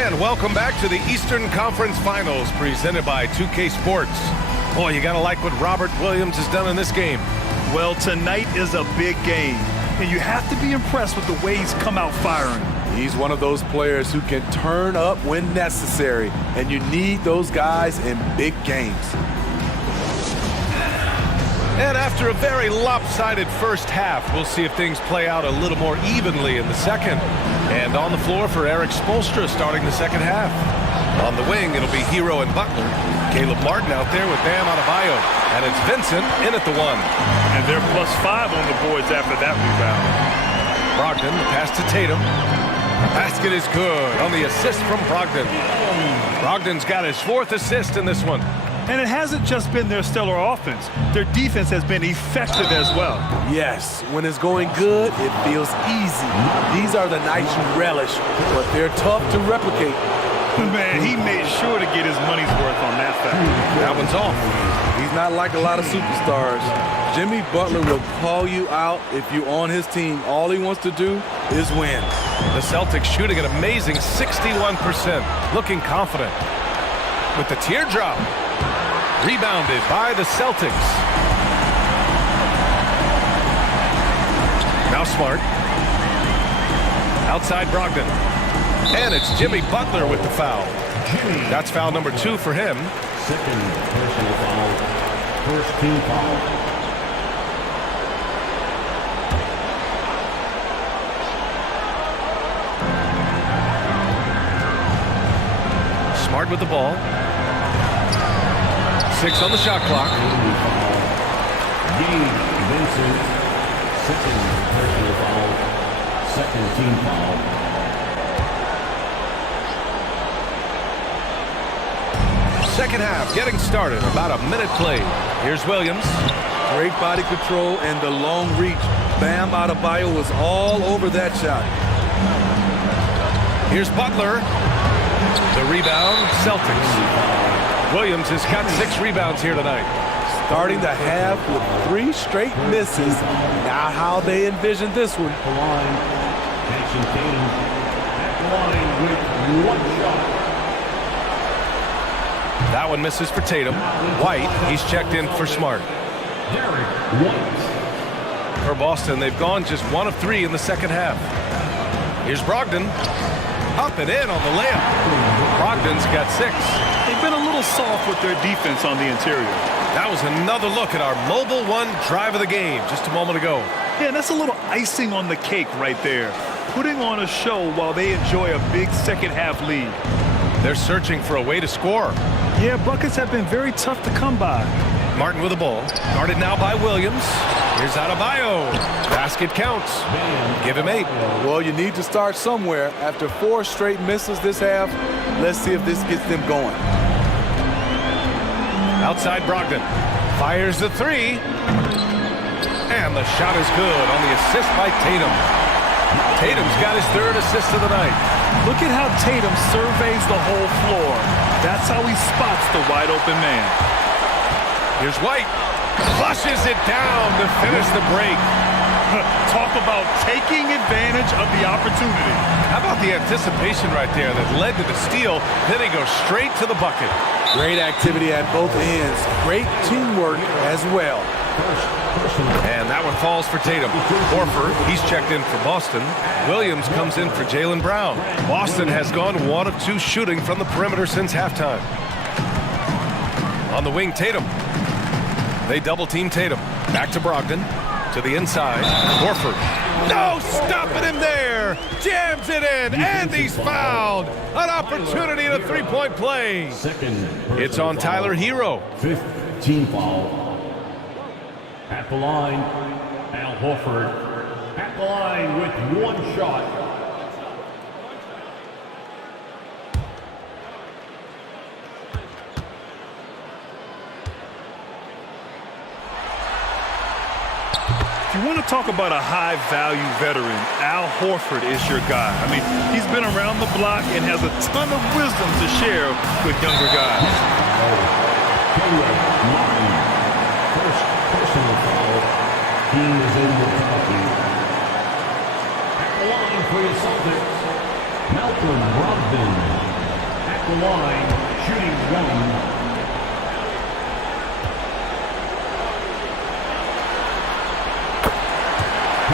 And welcome back to the Eastern Conference Finals presented by 2K Sports. Boy, you gotta like what Robert Williams has done in this game. Well, tonight is a big game, and you have to be impressed with the way he's come out firing. He's one of those players who can turn up when necessary, and you need those guys in big games. And after a very lopsided first half, we'll see if things play out a little more evenly in the second. And on the floor for Eric Spoelstra starting the second half. On the wing, it'll be Hero and Butler. Caleb Martin out there with Bam Adebayo. And it's Vincent in at the one. And they're +5 on the boards after that rebound. Brogdon, the pass to Tatum. The basket is good on the assist from Brogdon. Brogdon's got his 4th assist in this one. And it hasn't just been their stellar offense. Their defense has been effective as well. Yes, when it's going good, it feels easy. These are the nights you relish, but they're tough to replicate. Man, he made sure to get his money's worth on that fact. That one's off. He's not like a lot of superstars. Jimmy Butler will call you out if you're on his team. All he wants to do is win. The Celtics shooting an amazing 61%, looking confident. With the teardrop. Rebounded by the Celtics. Now Smart. Outside Brogdon. And it's Jimmy Butler with the foul. That's foul number 2 for him. Second personal foul. First team foul. Smart with the ball. 6 on the shot clock. Gabe Vincent, second personal foul, second team foul. Second half getting started. About a minute played. Here's Williams. Great body control and the long reach. Bam Adebayo was all over that shot. Here's Butler. The rebound, Celtics. Williams has got 6 rebounds here tonight. Starting the half with 3 straight misses. Now how they envision this one. The line, Jason Tatum at the line with 1 shot. That one misses for Tatum. White, he's checked in for Smart. Derek White. For Boston, they've gone just 1 of 3 in the second half. Here's Brogdon. Up and in on the layup. Brogdon's got 6. They've been a little soft with their defense on the interior. That was another look at our Mobile One drive of the game just a moment ago. Yeah, that's a little icing on the cake right there. Putting on a show while they enjoy a big second half lead. They're searching for a way to score. Yeah, buckets have been very tough to come by. Martin with the ball. Guarded now by Williams. Here's Adebayo. Basket counts. Give him 8. Well, you need to start somewhere. After 4 straight misses this half, let's see if this gets them going. Outside Brogdon. Fires the 3. And the shot is good on the assist by Tatum. Tatum's got his 3rd assist of the night. Look at how Tatum surveys the whole floor. That's how he spots the wide open man. Here's White. Flushes it down to finish the break. Talk about taking advantage of the opportunity. How about the anticipation right there that led to the steal? Then he goes straight to the bucket. Great activity at both ends. Great teamwork as well. And that one falls for Tatum. Horford, he's checked in for Boston. Williams comes in for Jaylen Brown. Boston has gone 1 of 2 shooting from the perimeter since halftime. On the wing, Tatum. They double-team Tatum. Back to Brogdon. To the inside. Horford. No, stopping him there. Jams it in, and he's fouled. An opportunity in a 3-point play. It's on Tyler Hero. 5th team foul. At the line, Al Horford. At the line with 1 shot. If you want to talk about a high-value veteran, Al Horford is your guy. I mean, he's been around the block and has a ton of wisdom to share with younger guys. First personal foul. Team is in the penalty. At the line for your Celtics, Malcolm Brogdon. At the line, shooting 1.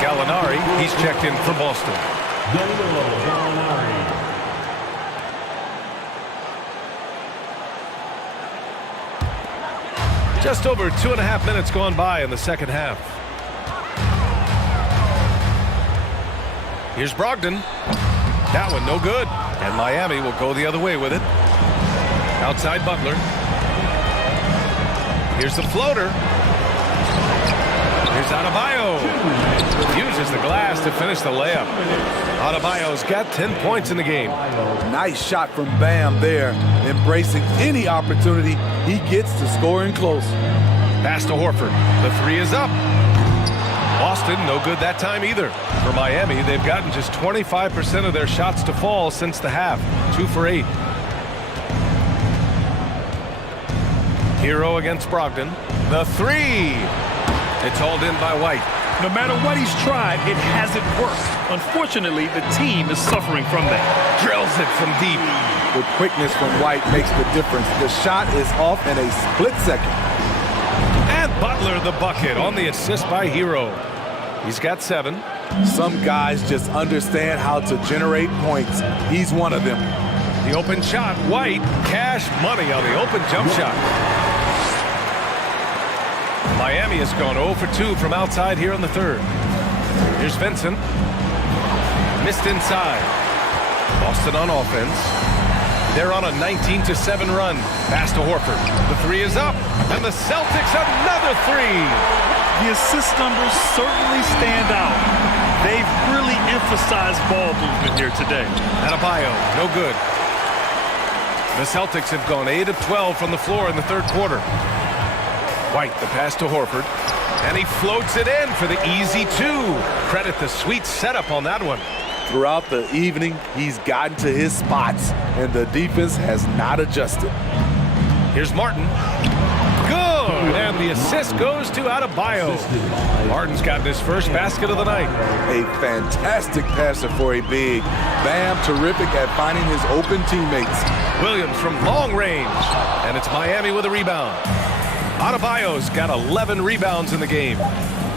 Gallinari, he's checked in for Boston. Danilo Gallinari. Just over 2.5 minutes gone by in the second half. Here's Brogdon. That one no good. And Miami will go the other way with it. Outside Butler. Here's the floater. Here's Adebayo. Uses the glass to finish the layup. Adebayo's got 10 points in the game. Nice shot from Bam there, embracing any opportunity he gets to scoring close. Pass to Horford. The 3 is up. Boston, no good that time either. For Miami, they've gotten just 25% of their shots to fall since the half. 2 for 8. Hero against Brogdon. The 3. It's hauled in by White. No matter what he's tried, it hasn't worked. Unfortunately, the team is suffering from that. Drills it from deep. The quickness from White makes the difference. The shot is off in a split second. And Butler the bucket on the assist by Hero. He's got 7. Some guys just understand how to generate points. He's one of them. The open shot, White, cash money on the open jump shot. Miami has gone 0 for 2 from outside here in the 3rd. Here's Vincent. Missed inside. Boston on offense. They're on a 19-7 run. Pass to Horford. The 3 is up. And the Celtics another 3. The assist numbers certainly stand out. They've really emphasized ball movement here today. Adebayo, no good. The Celtics have gone 8 of 12 from the floor in the 3rd quarter. White, the pass to Horford. And he floats it in for the easy 2. Credit the sweet setup on that one. Throughout the evening, he's gotten to his spots, and the defense has not adjusted. Here's Martin. Good! And the assist goes to Adebayo. Martin's gotten his first basket of the night. A fantastic passer for a big. Bam, terrific at finding his open teammates. Williams from long range. And it's Miami with a rebound. Adebayo's got 11 rebounds in the game.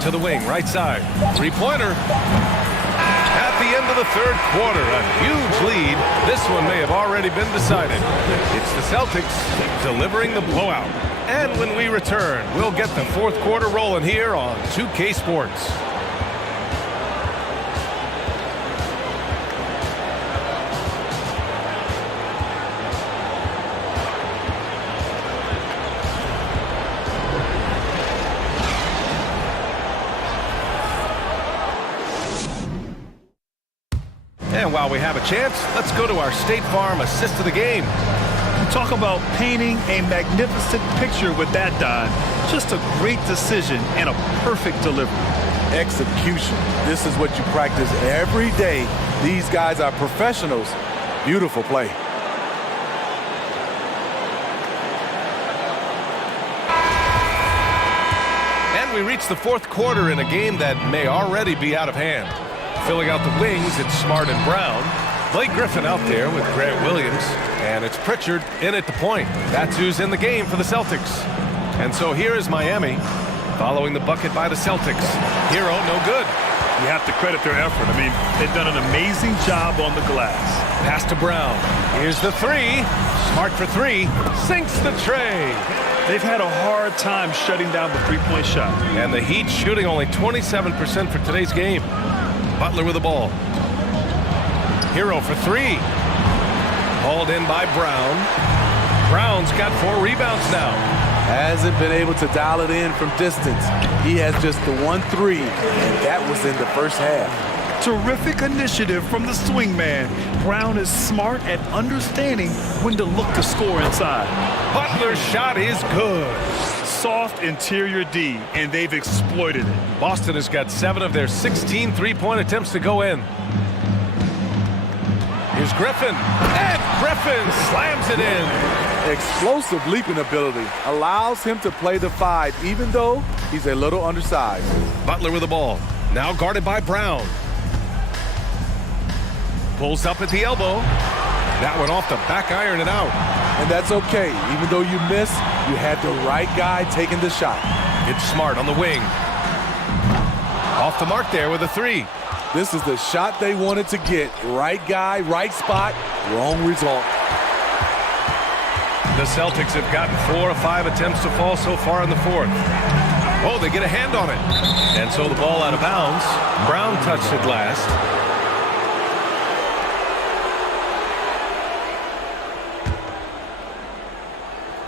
To the wing, right side. 3-pointer. At the end of the 3rd quarter, a huge lead. This one may have already been decided. It's the Celtics delivering the blowout. And when we return, we'll get the 4th quarter rolling here on 2K Sports. while we have a chance, let's go to our State Farm assist of the game. Talk about painting a magnificent picture with that, Don. Just a great decision and a perfect delivery. Execution. This is what you practice every day. These guys are professionals. Beautiful play. And we reach the fourth quarter in a game that may already be out of hand. Filling out the wings, it's Smart and Brown. Blake Griffin out there with Grant Williams. And it's Pritchard in at the point. That's who's in the game for the Celtics. And so here is Miami following the bucket by the Celtics. Hero, no good. You have to credit their effort. I mean, they've done an amazing job on the glass. Pass to Brown. Here's the three. Smart for three. Sinks the tray. They've had a hard time shutting down the three-point shot. And the Heat shooting only 27% for today's game. Butler with the ball. Hero for three. Hauled in by Brown. Brown's got 4 rebounds now. Hasn't been able to dial it in from distance. He has just the 1-3, and that was in the first half. Terrific initiative from the swing man. Brown is smart at understanding when to look to score inside. Butler's shot is good. Soft interior D, and they've exploited it. Boston has got 7 of their 16 three-point attempts to go in. Here's Griffin, and Griffin slams it in. Explosive leaping ability allows him to play the 5, even though he's a little undersized. Butler with the ball, now guarded by Brown. Pulls up at the elbow. That one off the back iron and out. And that's okay. Even though you miss, you had the right guy taking the shot. It's Smart on the wing. Off the mark there with a 3. This is the shot they wanted to get. Right guy, right spot, wrong result. The Celtics have gotten 4 of 5 attempts to fall so far in the fourth. Oh, they get a hand on it. And so the ball out of bounds. Brown touched it last.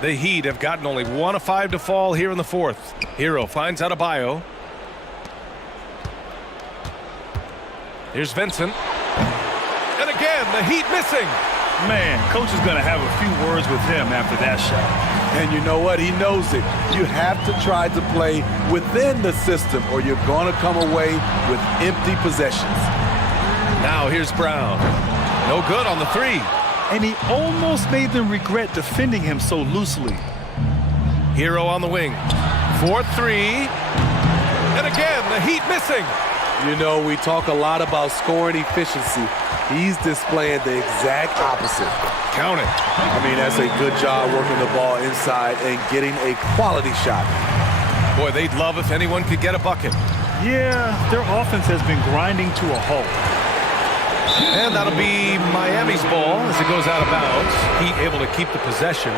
The Heat have gotten only 1 of 5 to fall here in the fourth. Hero finds Adebayo. Here's Vincent. And again, the Heat missing. Man, coach is going to have a few words with him after that shot. And you know what? He knows it. You have to try to play within the system or you're going to come away with empty possessions. Now here's Brown. No good on the 3. And he almost made them regret defending him so loosely. Hero on the wing. 4-3. And again, the Heat missing. You know, we talk a lot about scoring efficiency. He's displaying the exact opposite. Count it. I mean, that's a good job working the ball inside and getting a quality shot. Boy, they'd love if anyone could get a bucket. Yeah, their offense has been grinding to a halt. And that'll be Miami's ball as it goes out of bounds. Heat able to keep the possession.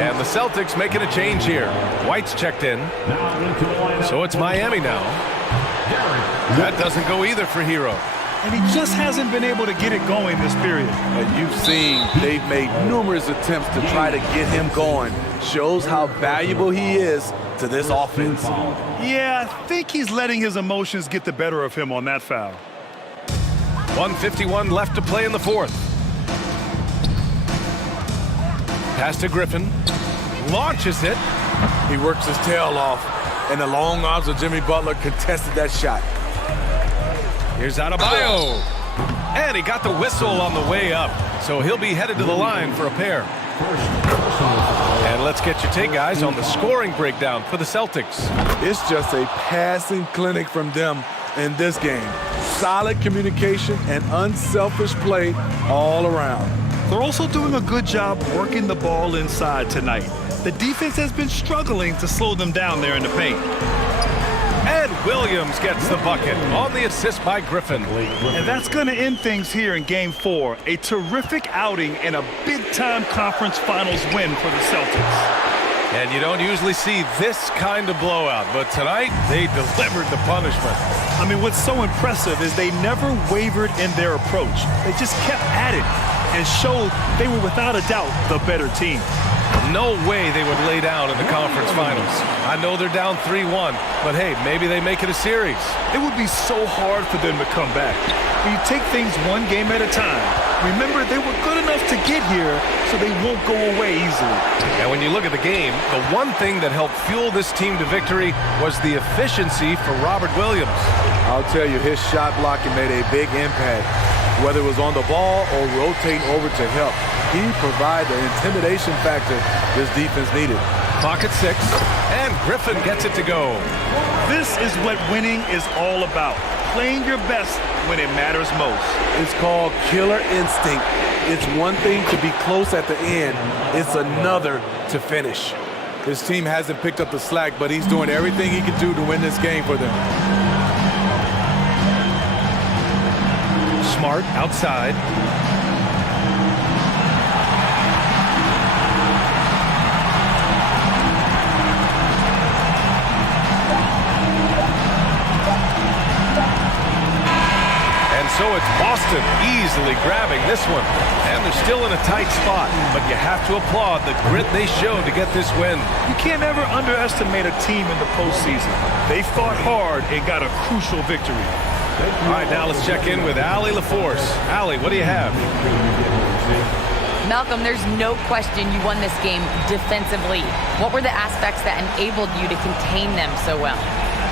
And the Celtics making a change here. White's checked in. So it's Miami now. That doesn't go either for Hero. And he just hasn't been able to get it going this period. And you've seen they've made numerous attempts to try to get him going. Shows how valuable he is to this offense. Yeah, I think he's letting his emotions get the better of him on that foul. 1:51 left to play in the fourth. Pass to Griffin. Launches it. He works his tail off, and the long arms of Jimmy Butler contested that shot. Here's Adebayo. And he got the whistle on the way up. So he'll be headed to the line for a pair. And let's get your take, guys, on the scoring breakdown for the Celtics. It's just a passing clinic from them in this game. Solid communication and unselfish play all around. They're also doing a good job working the ball inside tonight. The defense has been struggling to slow them down there in the paint. Ed Williams gets the bucket on the assist by Griffin. And that's going to end things here in Game 4. A terrific outing and a big-time conference finals win for the Celtics. And you don't usually see this kind of blowout, but tonight they delivered the punishment. I mean, what's so impressive is they never wavered in their approach. They just kept at it and showed they were without a doubt the better team. No way they would lay down in the conference finals. I know they're down 3-1, but hey, maybe they make it a series. It would be so hard for them to come back. When you take things one game at a time, remember they were good enough to get here, so they won't go away easily. And when you look at the game, the one thing that helped fuel this team to victory was the efficiency for Robert Williams. I'll tell you, his shot blocking made a big impact, whether it was on the ball or rotating over to help. He provided the intimidation factor this defense needed. Clock at 6, and Griffin gets it to go. This is what winning is all about. Playing your best when it matters most. It's called killer instinct. It's one thing to be close at the end. It's another to finish. His team hasn't picked up the slack, but he's doing everything he can do to win this game for them. Smart outside. So it's Boston easily grabbing this one. And they're still in a tight spot, but you have to applaud the grit they showed to get this win. You can't ever underestimate a team in the postseason. They fought hard and got a crucial victory. All right, now let's check in with Allie LaForce. Allie, what do you have? Malcolm, there's no question you won this game defensively. What were the aspects that enabled you to contain them so well?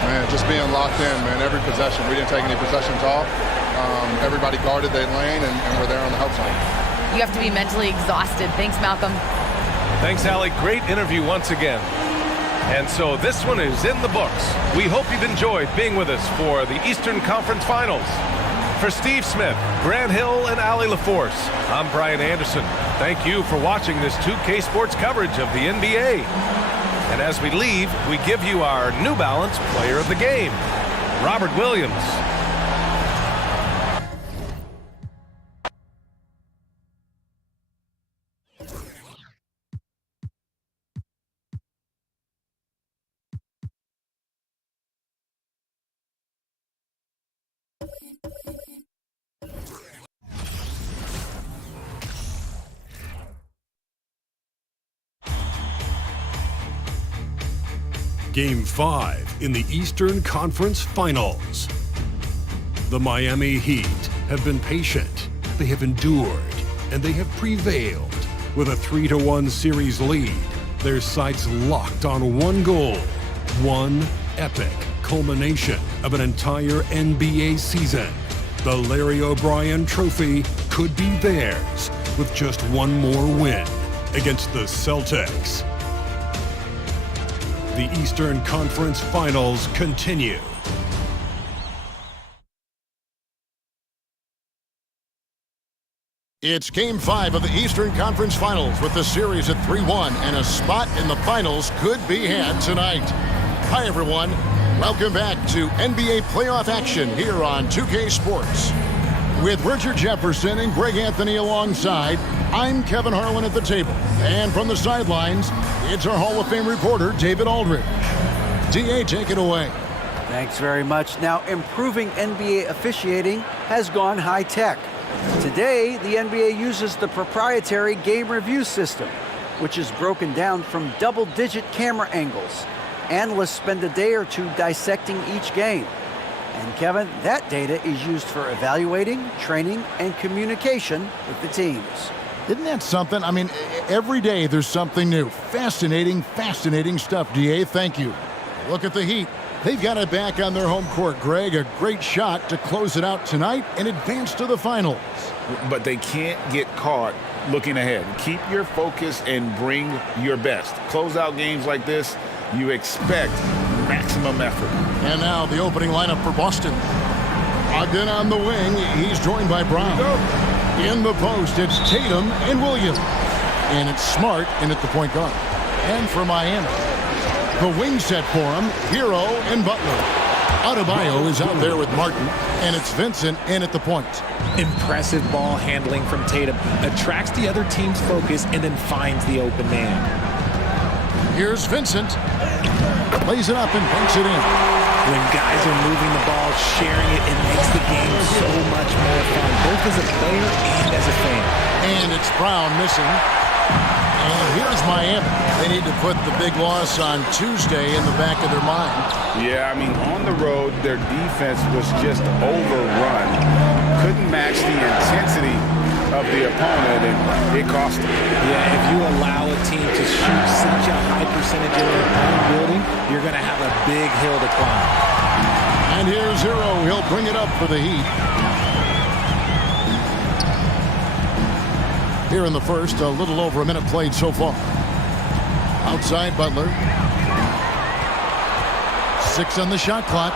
Man, just being locked in, man. Every possession. We didn't take any possessions off. Everybody guarded their lane, and we're there on the help side. You have to be mentally exhausted. Thanks, Malcolm. Thanks, Allie. Great interview once again. And so this one is in the books. We hope you've enjoyed being with us for the Eastern Conference Finals. For Steve Smith, Grant Hill, and Allie LaForce, I'm Brian Anderson. Thank you for watching this 2K Sports coverage of the NBA. And as we leave, we give you our New Balance Player of the Game, Robert Williams. Game 5 in the Eastern Conference Finals. The Miami Heat have been patient, they have endured, and they have prevailed. With a 3-1 series lead, their sights locked on one goal, one epic culmination of an entire NBA season. The Larry O'Brien Trophy could be theirs with just one more win against the Celtics. The Eastern Conference Finals continue. It's Game 5 of the Eastern Conference Finals with the series at 3-1, and a spot in the finals could be had tonight. Hi, everyone. Welcome back to NBA playoff action here on 2K Sports. With Richard Jefferson and Greg Anthony alongside, I'm Kevin Harlan at the table. And from the sidelines, it's our Hall of Fame reporter, David Aldridge. DA, take it away. Thanks very much. Now, improving NBA officiating has gone high-tech. Today, the NBA uses the proprietary game review system, which is broken down from double-digit camera angles. Analysts spend a day or two dissecting each game. And Kevin, that data is used for evaluating, training, and communication with the teams. Isn't that something? I mean, every day there's something new. Fascinating, fascinating stuff, DA. Thank you. Look at the Heat. They've got it back on their home court, Greg. A great shot to close it out tonight and advance to the finals. But they can't get caught looking ahead. Keep your focus and bring your best. Close out games like this, you expect maximum effort. And now the opening lineup for Boston. Ogden on the wing. He's joined by Brown. In the post, it's Tatum and Williams. And it's Smart in at the point guard. And for Miami, the wing set for him, Hero and Butler. Adebayo is out there with Martin, and it's Vincent in at the point. Impressive ball handling from Tatum. Attracts the other team's focus and then finds the open man. Here's Vincent. Lays it up and banks it in. When guys are moving the ball, sharing it, it makes the game so much more fun, both as a player and as a fan. And it's Brown missing. And here's Miami. They need to put the big loss on Tuesday in the back of their mind. Yeah, I mean, on the road, their defense was just overrun. Couldn't match the intensity of the opponent, and it cost them. Yeah, if you allow a team to shoot such a high percentage in their own building, you're going to have a big hill to climb. And here's Hero. He'll bring it up for the Heat. Here in the first, a little over a minute played so far. Outside Butler. 6 on the shot clock.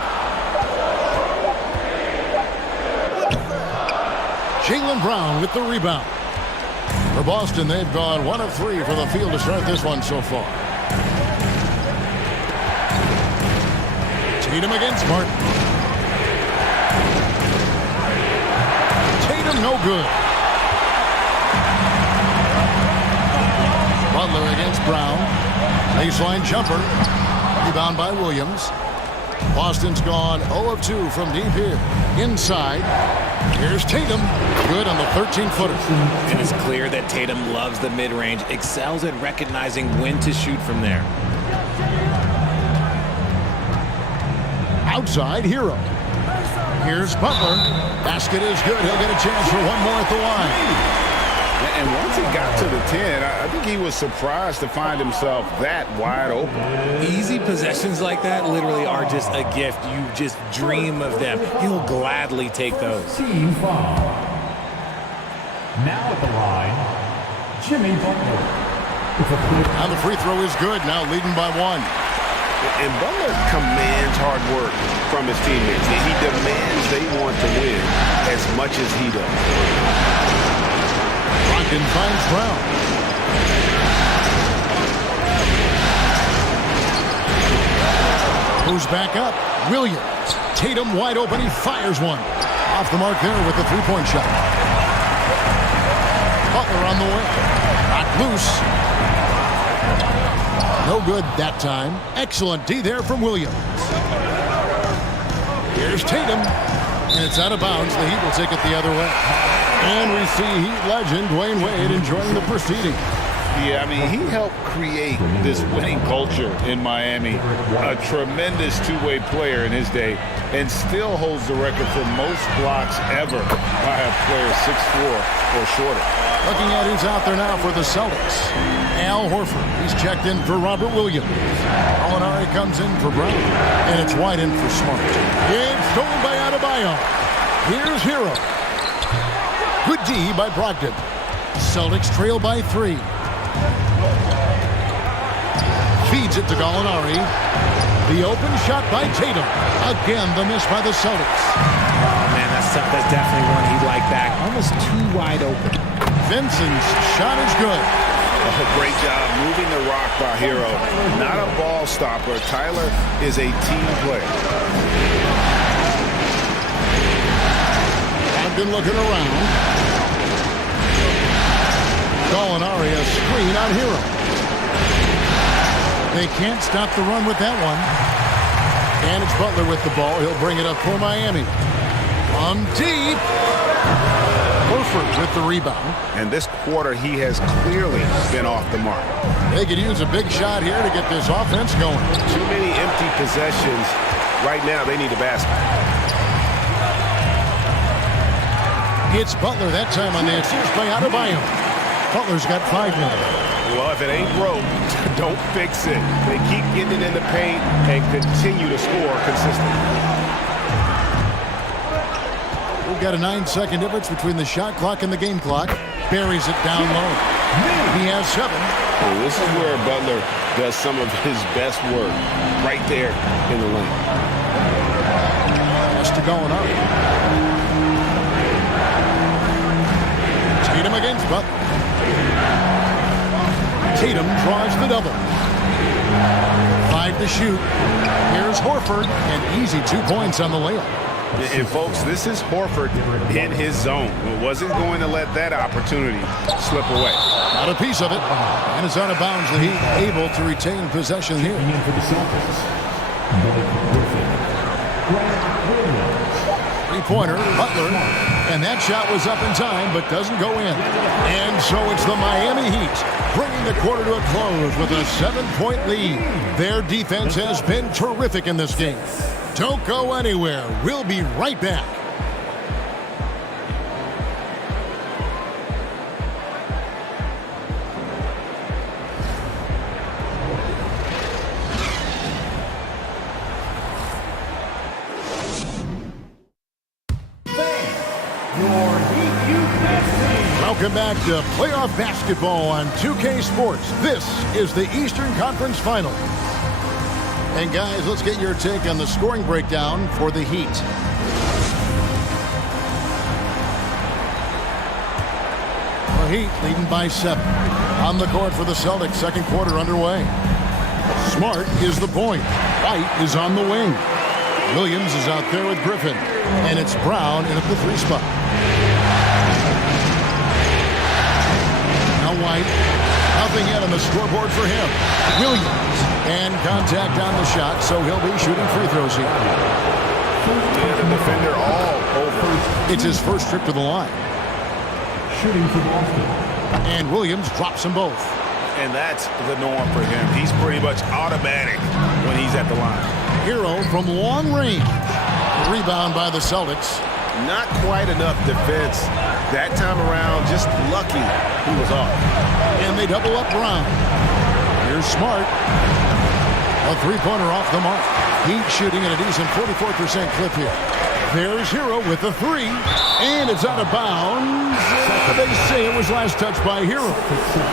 Jaylen Brown with the rebound. For Boston, they've gone 1 of 3 for the field to start this one so far. Tatum against Martin. Tatum no good. Butler against Brown. Baseline jumper. Rebound by Williams. Boston's gone 0 of 2 from deep here. Inside. Here's Tatum. Good on the 13-footer. And it's clear that Tatum loves the mid-range, excels at recognizing when to shoot from there. Outside, Hero. Here's Butler. Basket is good. He'll get a chance for one more at the line. And once he got to the 10, I think he was surprised to find himself that wide open. Easy possessions like that literally are just a gift. You just dream of them. He'll gladly take those. Team foul. Now at the line, Jimmy Butler. Now the free throw is good. Now leading by 1. And Butler commands hard work from his teammates. And he demands they want to win as much as he does. Brogdon finds Brown. Moves back up. Williams. Tatum wide open. He fires one. Off the mark there with the three-point shot. Butler on the way. Knocked loose. No good that time. Excellent D there from Williams. Here's Tatum. And it's out of bounds. The Heat will take it the other way. And we see Heat legend Dwayne Wade enjoying the proceeding. Yeah, I mean, he helped create this winning culture in Miami. A tremendous two-way player in his day, and still holds the record for most blocks ever by a player 6'4" or shorter. Looking at who's out there now for the Celtics. Al Horford. He's checked in for Robert Williams. Gallinari comes in for Brown. And it's wide in for Smart. It's stolen by Adebayo. Here's Hero. Good D by Brogdon. Celtics trail by 3. Feeds it to Gallinari. The open shot by Tatum. Again, the miss by the Celtics. Oh, man, that's definitely one he'd like back. Almost too wide open. Vincent's shot is good. Oh, great job moving the rock by Hero. Not a ball stopper. Tyler is a team player. Brogdon looking around. Gallinari a screen on Hero. They can't stop the run with that one. And it's Butler with the ball. He'll bring it up for Miami. From deep. Horford with the rebound. And this quarter, he has clearly been off the mark. They could use a big shot here to get this offense going. Too many empty possessions. Right now, they need a basket. It's Butler that time on the assist by Adebayo. Butler's got 5 now. Well, if it ain't broke, don't fix it. They keep getting it in the paint and continue to score consistently. We've got a 9-second difference between the shot clock and the game clock. Buries it down low. He has 7. Well, this is where Butler does some of his best work, right there in the lane. Just to going up. Tatum against Butler. Tatum draws the double. 5 to shoot. Here's Horford, and easy 2 points on the layup. And folks, this is Horford in his zone. Wasn't going to let that opportunity slip away. Got a piece of it, and it's out of bounds. The Heat able to retain possession here. For the Celtics, Blake Griffin. Grant Williams. Three-pointer, Butler. And that shot was up in time, but doesn't go in. And so it's the Miami Heat bringing the quarter to a close with a 7-point lead. Their defense has been terrific in this game. Don't go anywhere. We'll be right back. Welcome back to playoff basketball on 2K Sports. This is the Eastern Conference Final. And guys, let's get your take on the scoring breakdown for the Heat. The Heat leading by 7. On the court for the Celtics, second quarter underway. Smart is the point. White is on the wing. Williams is out there with Griffin. And it's Brown in at the 3 spot. Now White. Nothing yet on the scoreboard for him. Williams. And contact on the shot, so he'll be shooting free throws here. Yeah, the defender all over. It's his first trip to the line. Shooting for Boston. And Williams drops them both. And that's the norm for him. He's pretty much automatic when he's at the line. Hero from long range. Rebound by the Celtics. Not quite enough defense that time around. Just lucky he was off. And they double up Brown. Here's Smart. A three-pointer off the mark. Heat shooting at a decent 44% clip here. There's Hero with the 3. And it's out of bounds. They say it was last touched by Hero.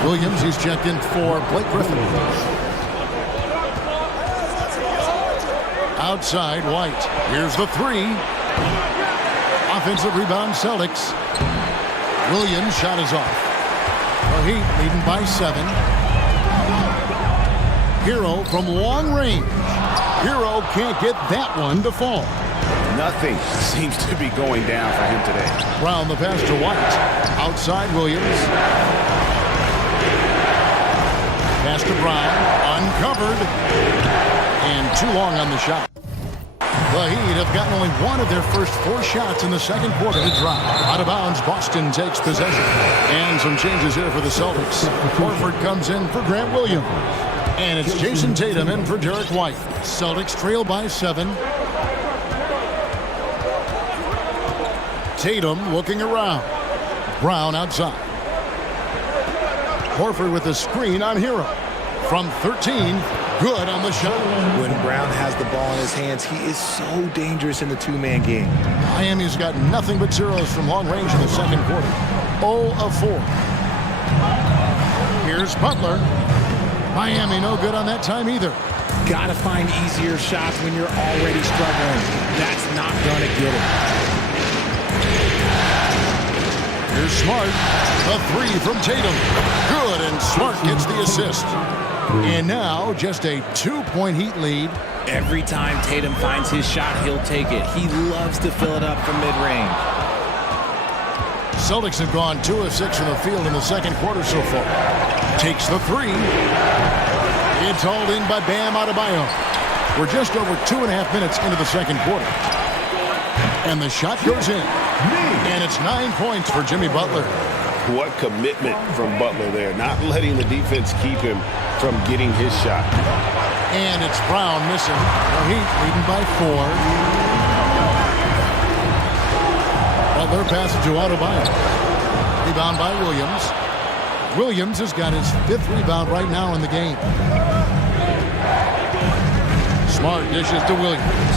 Williams, he's checked in for Blake Griffin. Outside, White. Here's the 3. Offensive rebound, Celtics. Williams' shot is off. The Heat leading by 7. Hero from long range. Hero can't get that one to fall. Nothing seems to be going down for him today. Brown the pass to White. Outside Williams. Pass to Brown. Uncovered. And too long on the shot. The Heat have gotten only one of their first 4 shots in the second quarter to drop. Out of bounds, Boston takes possession. And some changes here for the Celtics. Horford comes in for Grant Williams. And it's Jason Tatum in for Derek White. Celtics trail by 7. Tatum looking around. Brown outside. Horford with a screen on Hero. From 13, good on the shot. When Brown has the ball in his hands, he is so dangerous in the two-man game. Miami's got nothing but zeros from long range in the second quarter. 0 of 4. Here's Butler. Miami no good on that time either. Gotta find easier shots when you're already struggling. That's not gonna get it. Here's Smart. The 3 from Tatum. Good, and Smart gets the assist. And now just a 2-point Heat lead. Every time Tatum finds his shot, he'll take it. He loves to fill it up from mid-range. Celtics have gone 2 of 6 from the field in the second quarter so far. Takes the 3. It's hauled in by Bam Adebayo. We're just over 2.5 minutes into the second quarter. And the shot goes in. And it's 9 points for Jimmy Butler. What commitment from Butler there. Not letting the defense keep him from getting his shot. And it's Brown missing. The Heat leading by 4. Butler passes to Adebayo. Rebound by Williams. Williams has got his 5th rebound right now in the game. Smart dishes to Williams.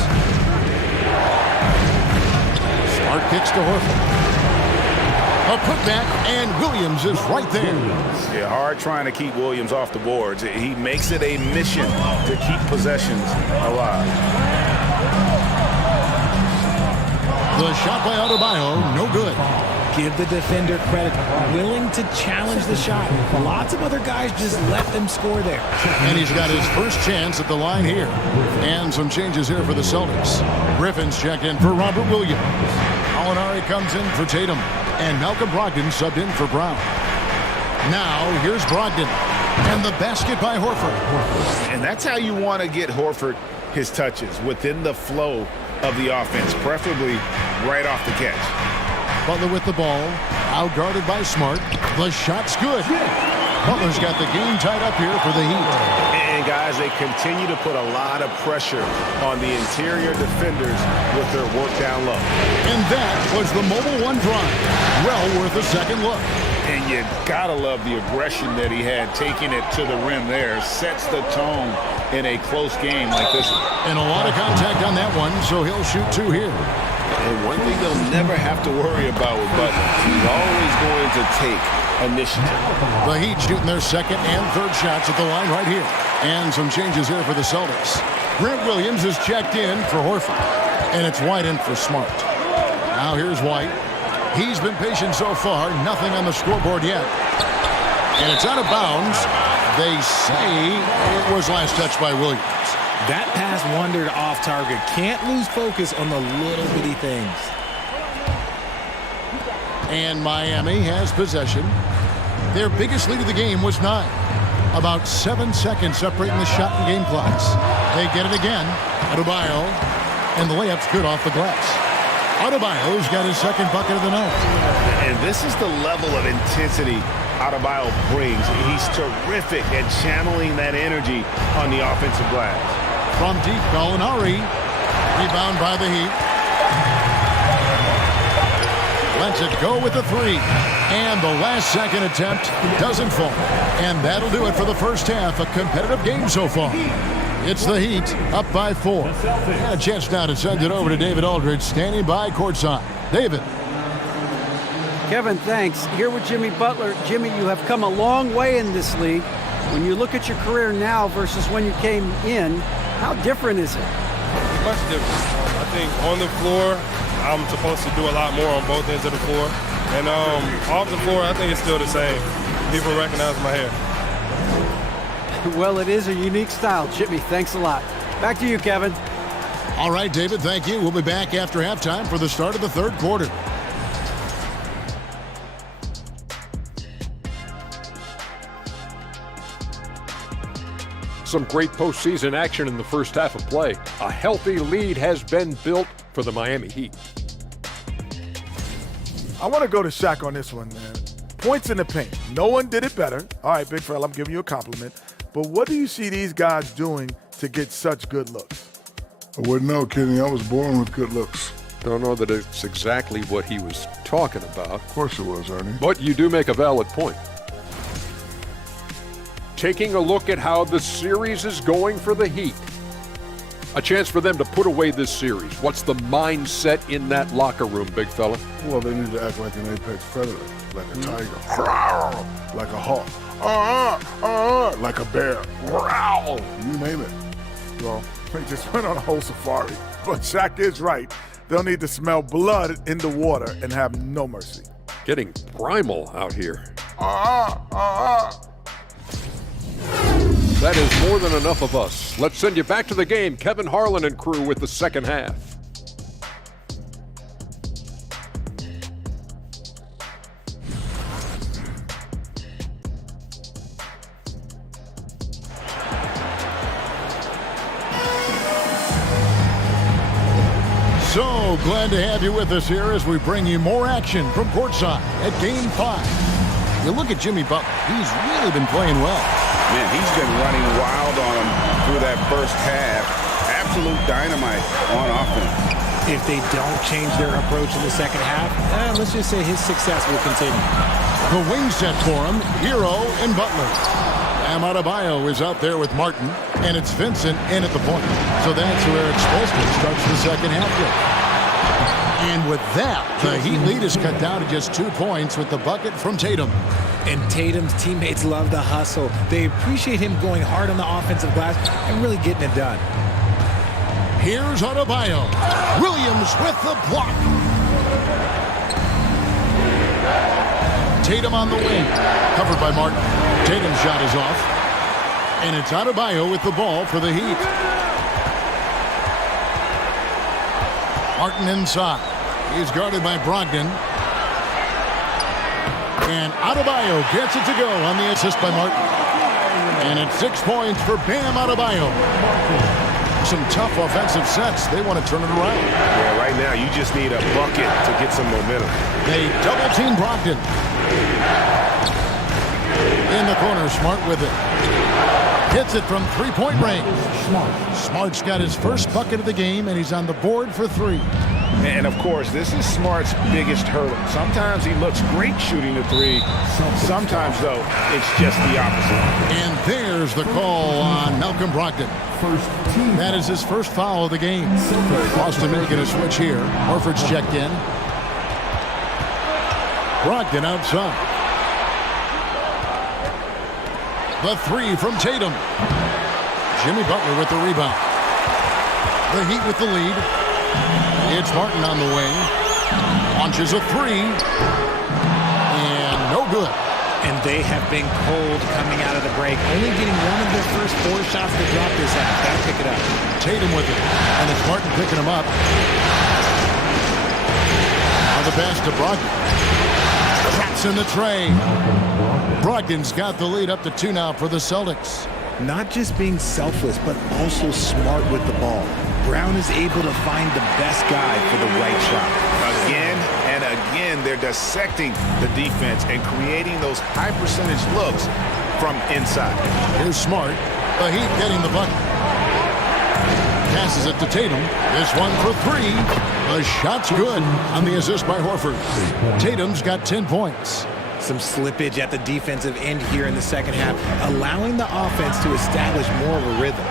Smart kicks to Horford. A putback, and Williams is right there. Yeah, hard trying to keep Williams off the boards. He makes it a mission to keep possessions alive. The shot by Adebayo, no good. Give the defender credit. Willing to challenge the shot. Lots of other guys just let them score there. And he's got his first chance at the line here. And some changes here for the Celtics. Griffin's checked in for Robert Williams. Alinari comes in for Tatum. And Malcolm Brogdon subbed in for Brown. Now, here's Brogdon. And the basket by Horford. And that's how you want to get Horford his touches, within the flow of the offense, preferably right off the catch. Butler with the ball. Out guarded by Smart. The shot's good. Butler's got the game tied up here for the Heat. And guys, they continue to put a lot of pressure on the interior defenders with their work down low. And that was the Mobile One drive. Well worth a second look. And you gotta love the aggression that he had, taking it to the rim there. Sets the tone in a close game like this one. And a lot of contact on that one, so he'll shoot 2 here. And one thing they'll never have to worry about with Butler, he's always going to take initiative. The Heat shooting their second and third shots at the line right here. And some changes here for the Celtics. Grant Williams is checked in for Horford. And it's White in for Smart. Now here's White. He's been patient so far. Nothing on the scoreboard yet. And it's out of bounds. They say it was last touched by Williams. That pass wandered off target. Can't lose focus on the little bitty things. And Miami has possession. Their biggest lead of the game was 9. About 7 seconds separating the shot and game clocks. They get it again. Adebayo. And the layup's good off the glass. Adebayo's got his second bucket of the night. And this is the level of intensity Adebayo brings. He's terrific at channeling that energy on the offensive glass. From deep, Gallinari. Rebound by the Heat. Lets it go with the 3. And the last second attempt doesn't fall. And that'll do it for the first half. A competitive game so far. It's the Heat up by 4. And a chance now to send it over to David Aldridge, standing by courtside. David. Kevin, thanks. Here with Jimmy Butler. Jimmy, you have come a long way in this league. When you look at your career now versus when you came in, how different is it? Much different. I think on the floor, I'm supposed to do a lot more on both ends of the floor. And off the floor, I think it's still the same. People recognize my hair. Well, it is a unique style. Jimmy, thanks a lot. Back to you, Kevin. All right, David, thank you. We'll be back after halftime for the start of the third quarter. Some great postseason action in the first half of play. A healthy lead has been built for the Miami Heat. I want to go to Shaq on this one, man. Points in the paint. No one did it better. All right, big fella, I'm giving you a compliment. But what do you see these guys doing to get such good looks? I wouldn't know, Kenny. I was born with good looks. Don't know that it's exactly what he was talking about. Of course it was, Ernie. But you do make a valid point. Taking a look at how the series is going for the Heat. A chance for them to put away this series. What's the mindset in that locker room, big fella? Well, they need to act like an apex predator, like a tiger, like a hawk, like a bear, you name it. Well, they just went on a whole safari. But Shaq is right. They'll need to smell blood in the water and have no mercy. Getting primal out here. That is more than enough of us. Let's send you back to the game. Kevin Harlan and crew with the second half. So glad to have you with us here as we bring you more action from courtside at Game 5. You look at Jimmy Butler. He's really been playing well. Man, he's been running wild on him through that first half. Absolute dynamite on offense. If they don't change their approach in the second half, let's just say his success will continue. The wing set for him, Hero and Butler. Bam Adebayo is out there with Martin, and it's Vincent in at the point. So that's where Spoelstra starts the second half with. And with that, the Heat lead is cut down to just 2 points with the bucket from Tatum. And Tatum's teammates love the hustle. They appreciate him going hard on the offensive glass and really getting it done. Here's Adebayo. Williams with the block. Tatum on the wing. Covered by Martin. Tatum's shot is off. And it's Adebayo with the ball for the Heat. Martin inside. He's guarded by Brogdon. And Adebayo gets it to go on the assist by Martin. And it's 6 points for Bam Adebayo. Some tough offensive sets. They want to turn it around. Yeah, right now you just need a bucket to get some momentum. They double-team Brogdon. In the corner, Smart with it. Hits it from three-point range. Smart's got his first bucket of the game, and he's on the board for 3. And, of course, this is Smart's biggest hurdle. Sometimes he looks great shooting the 3. Sometimes, though, it's just the opposite. And there's the call on Malcolm Brogdon. That is his first foul of the game. Boston making a switch here. Horford's checked in. Brogdon outside. The 3 from Tatum. Jimmy Butler with the rebound. The Heat with the lead. It's Martin on the wing. Launches a 3. And no good. And they have been cold coming out of the break. Only getting one of their first 4 shots to drop this half. Got to pick it up. Tatum with it. And it's Martin picking him up. On the pass to Brogdon. Traps in the tray. Brogdon's got the lead up to 2 now for the Celtics. Not just being selfless, but also smart with the ball. Brown is able to find the best guy for the right shot. Again and again, they're dissecting the defense and creating those high-percentage looks from inside. Here's Smart. The Heat getting the bucket. Passes it to Tatum. This one for 3. The shot's good on the assist by Horford. Tatum's got 10 points. Some slippage at the defensive end here in the second half, allowing the offense to establish more of a rhythm.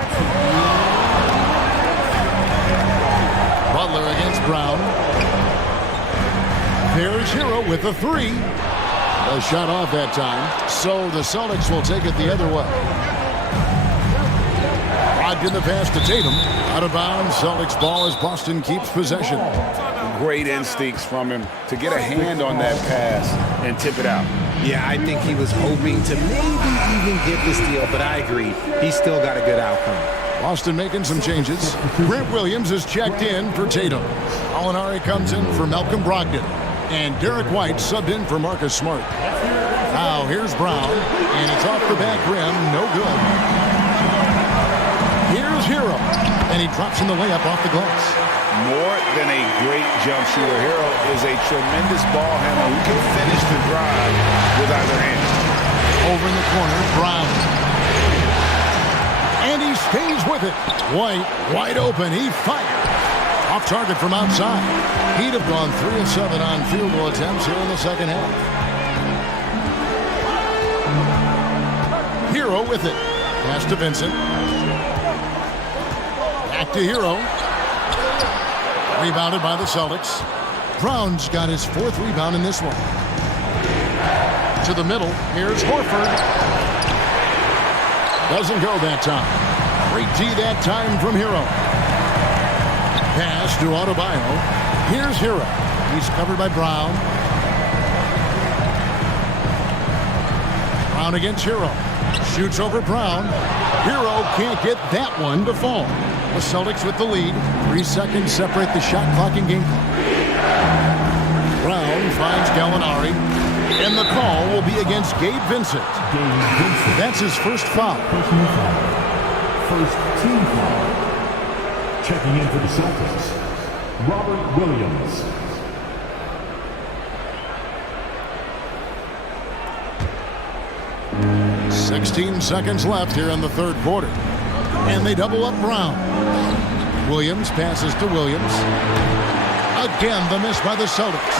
Butler against Brown. There's Hero with a 3. A shot off that time, so the Celtics will take it the other way. Brogdon the pass to Tatum. Out of bounds, Celtics ball as Boston keeps possession. Great instincts from him to get a hand on that pass and tip it out. Yeah, I think he was hoping to maybe even get the steal, but I agree. He still got a good outcome. Boston making some changes. Grant Williams is checked in for Tatum. Alinari comes in for Malcolm Brogdon. And Derek White subbed in for Marcus Smart. Now here's Brown, and it's off the back rim, no good. Here's Hero, and he drops in the layup off the glass. More than a great jump shooter, Hero is a tremendous ball handler who can finish the drive with either hand. Over in the corner, Brown. And he stays with it. White, wide open, he fired. Off target from outside. He'd have gone 3 of 7 on field goal attempts here in the second half. Hero with it. Pass to Vincent. Back to Hero. Rebounded by the Celtics. Brown's got his 4th rebound in this one. To the middle. Here's Horford. Doesn't go that time. Great D that time from Hero. Pass to Adebayo. Here's Hero. He's covered by Brown. Brown against Hero. Shoots over Brown. Hero can't get that one to fall. The Celtics with the lead. 3 seconds separate the shot clock and game clock. Brown finds Gallinari. And the call will be against Gabe Vincent. That's his first foul. First team foul. Checking in for the Celtics, Robert Williams. "16 seconds left here in the third quarter. And they double up Brown. Williams passes to Williams. Again, the miss by the Celtics.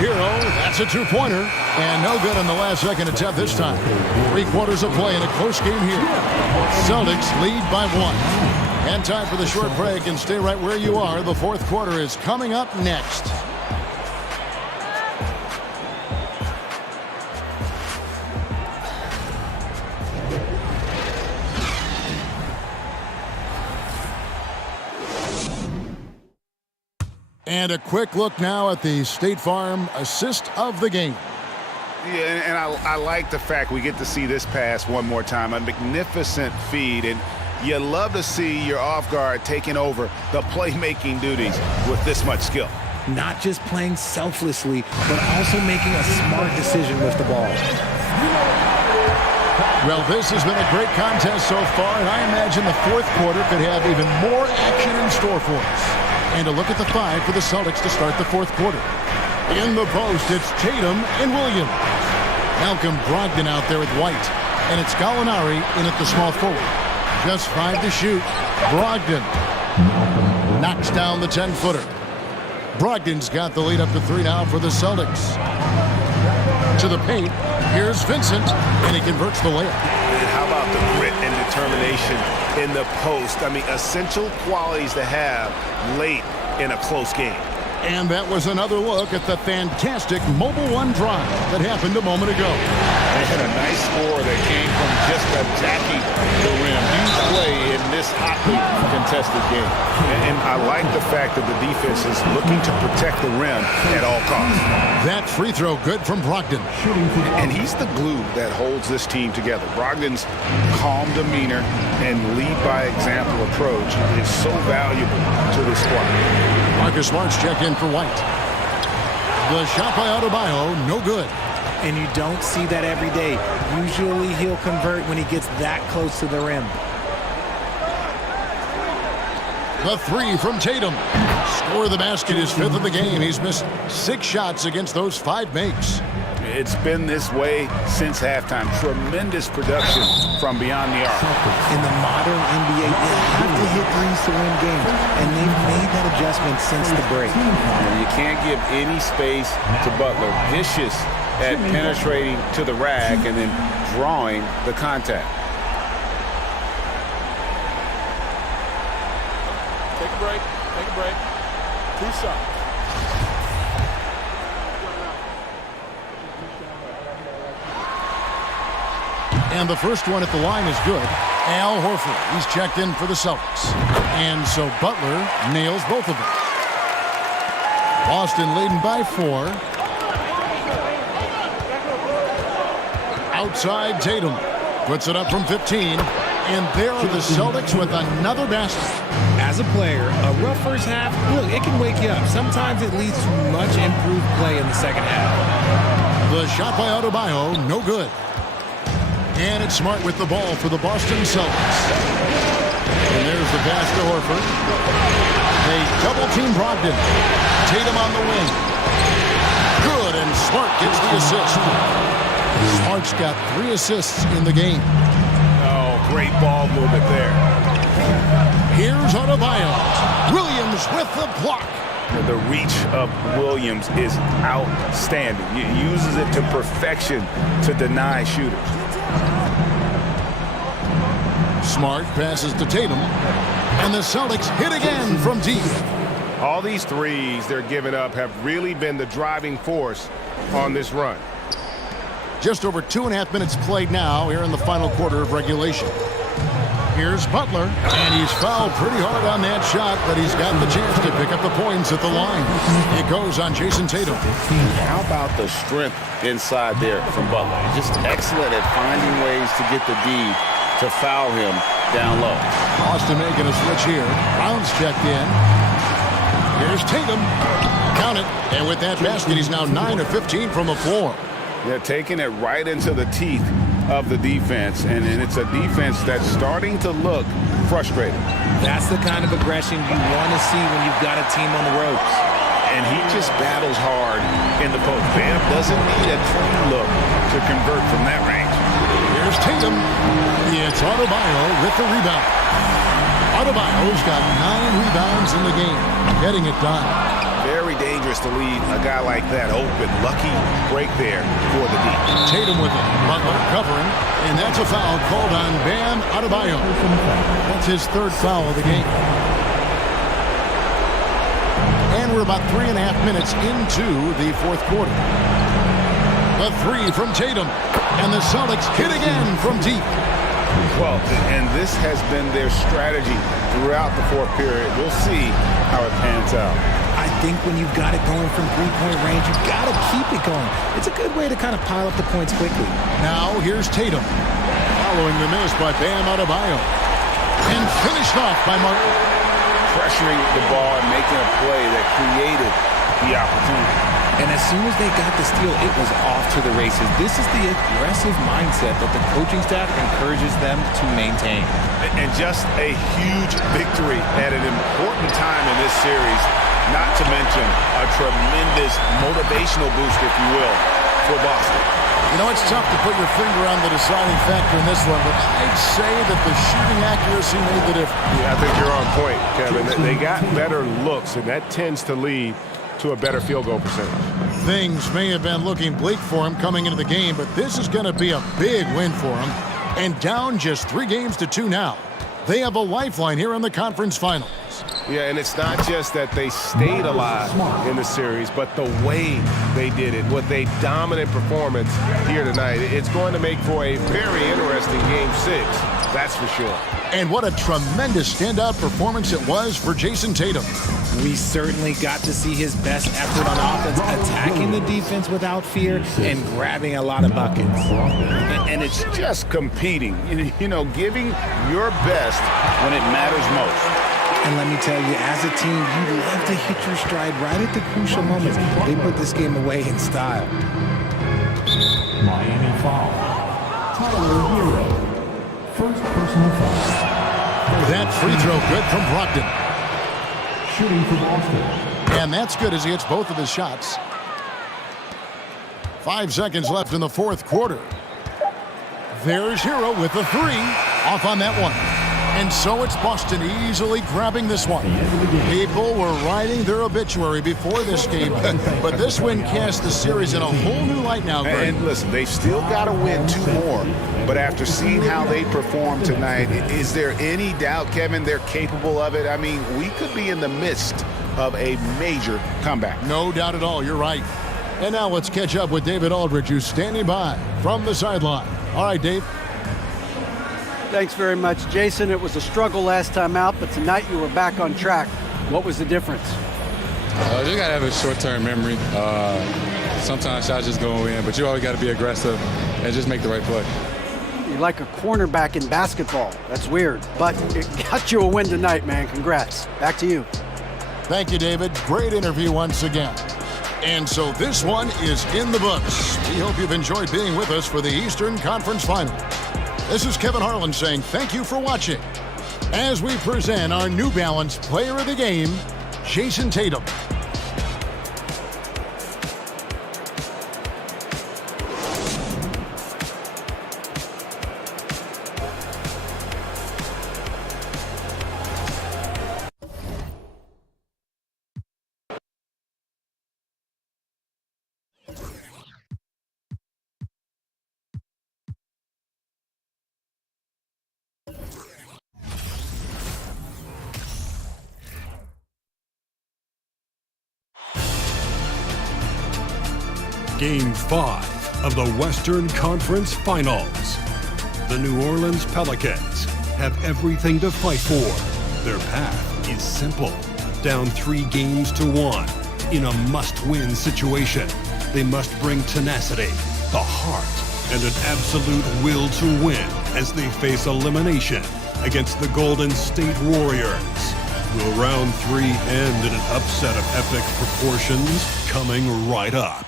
Hero, that's a 2-pointer. And no good on the last second attempt this time. 3 quarters of play in a close game here. Celtics lead by 1. And time for the short break, and stay right where you are. The fourth quarter is coming up next. And a quick look now at the State Farm assist of the game. Yeah, and I like the fact we get to see this pass one more time. A magnificent feed, and you love to see your off guard taking over the playmaking duties with this much skill. Not just playing selflessly, but also making a smart decision with the ball. Well, this has been a great contest so far, and I imagine the fourth quarter could have even more action in store for us. And a look at the five for the Celtics to start the fourth quarter. In the post, it's Tatum and Williams. Malcolm Brogdon out there with White. And it's Gallinari in at the small forward. Just 5 to shoot. Brogdon knocks down the 10-footer. Brogdon's got the lead up to 3 now for the Celtics. To the paint. Here's Vincent, and he converts the layup. And how about the grit and determination in the post? I mean, essential qualities to have late in a close game. And that was another look at the fantastic Mobile One drive that happened a moment ago. And a nice score that came from just attacking the rim. Huge play in this hotly contested game. And I like the fact that the defense is looking to protect the rim at all costs. That free throw good from Brogdon. And he's the glue that holds this team together. Brogdon's calm demeanor and lead by example approach is so valuable to this squad. Marcus Smart's checked in for White. The shot by Adebayo, no good. And you don't see that every day. Usually he'll convert when he gets that close to the rim. The three from Tatum. Score of the basket is 5th of the game. He's missed 6 shots against those 5 makes. It's been this way since halftime. Tremendous production from beyond the arc. In the modern NBA, you have to hit threes to win games, and they've made that adjustment since the break. You can't give any space to Butler. Vicious at penetrating to the rack and then drawing the contact. Take a break. Take a break. 2 shots. And the first one at the line is good. Al Horford, he's checked in for the Celtics. And so Butler nails both of them. Boston leading by 4. Outside Tatum. Puts it up from 15. And there are the Celtics with another basket. As a player, a rough first half, look, it can wake you up. Sometimes it leads to much improved play in the second half. The shot by Adebayo, no good. And it's Smart with the ball for the Boston Celtics. And there's the pass to Horford. They double-team Brogdon. Tatum on the wing. Good, and Smart gets the assist. Smart's got 3 assists in the game. Oh, great ball movement there. Here's Adebayo. Williams with the block. The reach of Williams is outstanding. He uses it to perfection to deny shooters. Smart passes to Tatum. And the Celtics hit again from deep. All these threes they're giving up have really been the driving force on this run. Just over 2.5 minutes played now here in the final quarter of regulation. Here's Butler, and he's fouled pretty hard on that shot, but he's got the chance to pick up the points at the line. It goes on Jason Tatum. How about the strength inside there from Butler? Just excellent at finding ways to get the D to foul him down low. Boston making a switch here. Brown's checked in. Here's Tatum. Count it. And with that basket, he's now 9 of 15 from the floor. They're taking it right into the teeth of the defense, and it's a defense that's starting to look frustrated. That's the kind of aggression you want to see when you've got a team on the ropes. And he just battles hard in the post. Bam doesn't need a clean look to convert from that range. Here's Tatum. It's Adebayo with the rebound. Adebayo's got 9 rebounds in the game, getting it done. Very dangerous to leave a guy like that open. Lucky break there for the D. Tatum with it. Butler covering. And that's a foul called on Bam Adebayo. That's his 3rd foul of the game. And we're about 3.5 minutes into the 4th quarter. The 3 from Tatum. And the Celtics hit again from deep. Well, and this has been their strategy throughout the 4th period. We'll see how it pans out. I think when you've got it going from 3-point range, you've got to keep it going. It's a good way to kind of pile up the points quickly. Now here's Tatum. Following the miss by Bam Adebayo. And finished off by Martin. Pressuring the ball and making a play that created the opportunity. And as soon as they got the steal, it was off to the races. This is the aggressive mindset that the coaching staff encourages them to maintain. And just a huge victory at an important time in this series, not to mention a tremendous motivational boost, if you will, for Boston. You know, it's tough to put your finger on the deciding factor in this one, but I'd say that the shooting accuracy made the difference. Yeah, I think you're on point, Kevin. They got better looks, and that tends to lead to a better field goal percentage. Things may have been looking bleak for him coming into the game, but this is going to be a big win for him. And down just 3 games to 2 now. They have a lifeline here in the conference finals. Yeah, and it's not just that they stayed alive in the series, but the way they did it with a dominant performance here tonight. It's going to make for a very interesting Game 6, that's for sure. And what a tremendous standout performance it was for Jason Tatum. We certainly got to see his best effort on offense, attacking the defense without fear and grabbing a lot of buckets. And it's just competing, you know, giving your best when it matters most. And let me tell you, as a team, you love to hit your stride right at the crucial moments. They put this game away in style. Miami foul. Tyler Hero. First personal foul. That free throw good from Brogdon. Shooting for Boston. And that's good as he hits both of his shots. 5 seconds left in the 4th quarter. There's Hero with the 3. Off on that one. And so it's Boston easily grabbing this one. People were writing their obituary before this game, but this win cast the series in a whole new light now, Greg. And listen, they still got to win 2 more. But after seeing how they performed tonight, is there any doubt, Kevin, they're capable of it? I mean, we could be in the midst of a major comeback. No doubt at all. You're right. And now let's catch up with David Aldridge, who's standing by from the sideline. All right, Dave. Thanks very much, Jason. It was a struggle last time out, but tonight you were back on track. What was the difference? You got to have a short-term memory. Sometimes shots just go in, but you always got to be aggressive and just make the right play. You're like a cornerback in basketball. That's weird, but it got you a win tonight, man. Congrats. Back to you. Thank you, David. Great interview once again. And so this one is in the books. We hope you've enjoyed being with us for the Eastern Conference Finals. This is Kevin Harlan saying thank you for watching as we present our New Balance Player of the Game, Jason Tatum. Game 5 of the Western Conference Finals. The New Orleans Pelicans have everything to fight for. Their path is simple. Down 3 games to 1 in a must-win situation. They must bring tenacity, the heart, and an absolute will to win as they face elimination against the Golden State Warriors. Will round 3 end in an upset of epic proportions? Coming right up.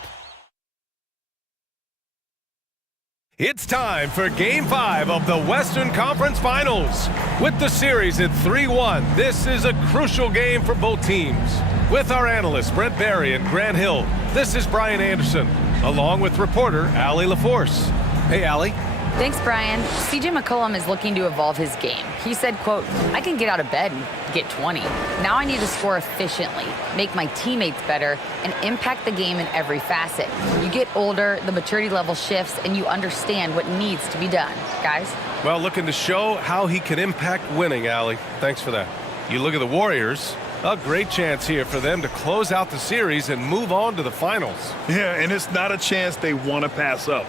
It's time for Game 5 of the Western Conference Finals. With the series at 3-1, this is a crucial game for both teams. With our analysts Brent Barry and Grant Hill, this is Brian Anderson, along with reporter Allie LaForce. Hey, Allie. Thanks, Brian. CJ McCollum is looking to evolve his game. He said, quote, I can get out of bed and get 20. Now I need to score efficiently, make my teammates better, and impact the game in every facet. You get older, the maturity level shifts, and you understand what needs to be done. Guys? Well, looking to show how he can impact winning, Allie. Thanks for that. You look at the Warriors, a great chance here for them to close out the series and move on to the finals. Yeah, and it's not a chance they want to pass up.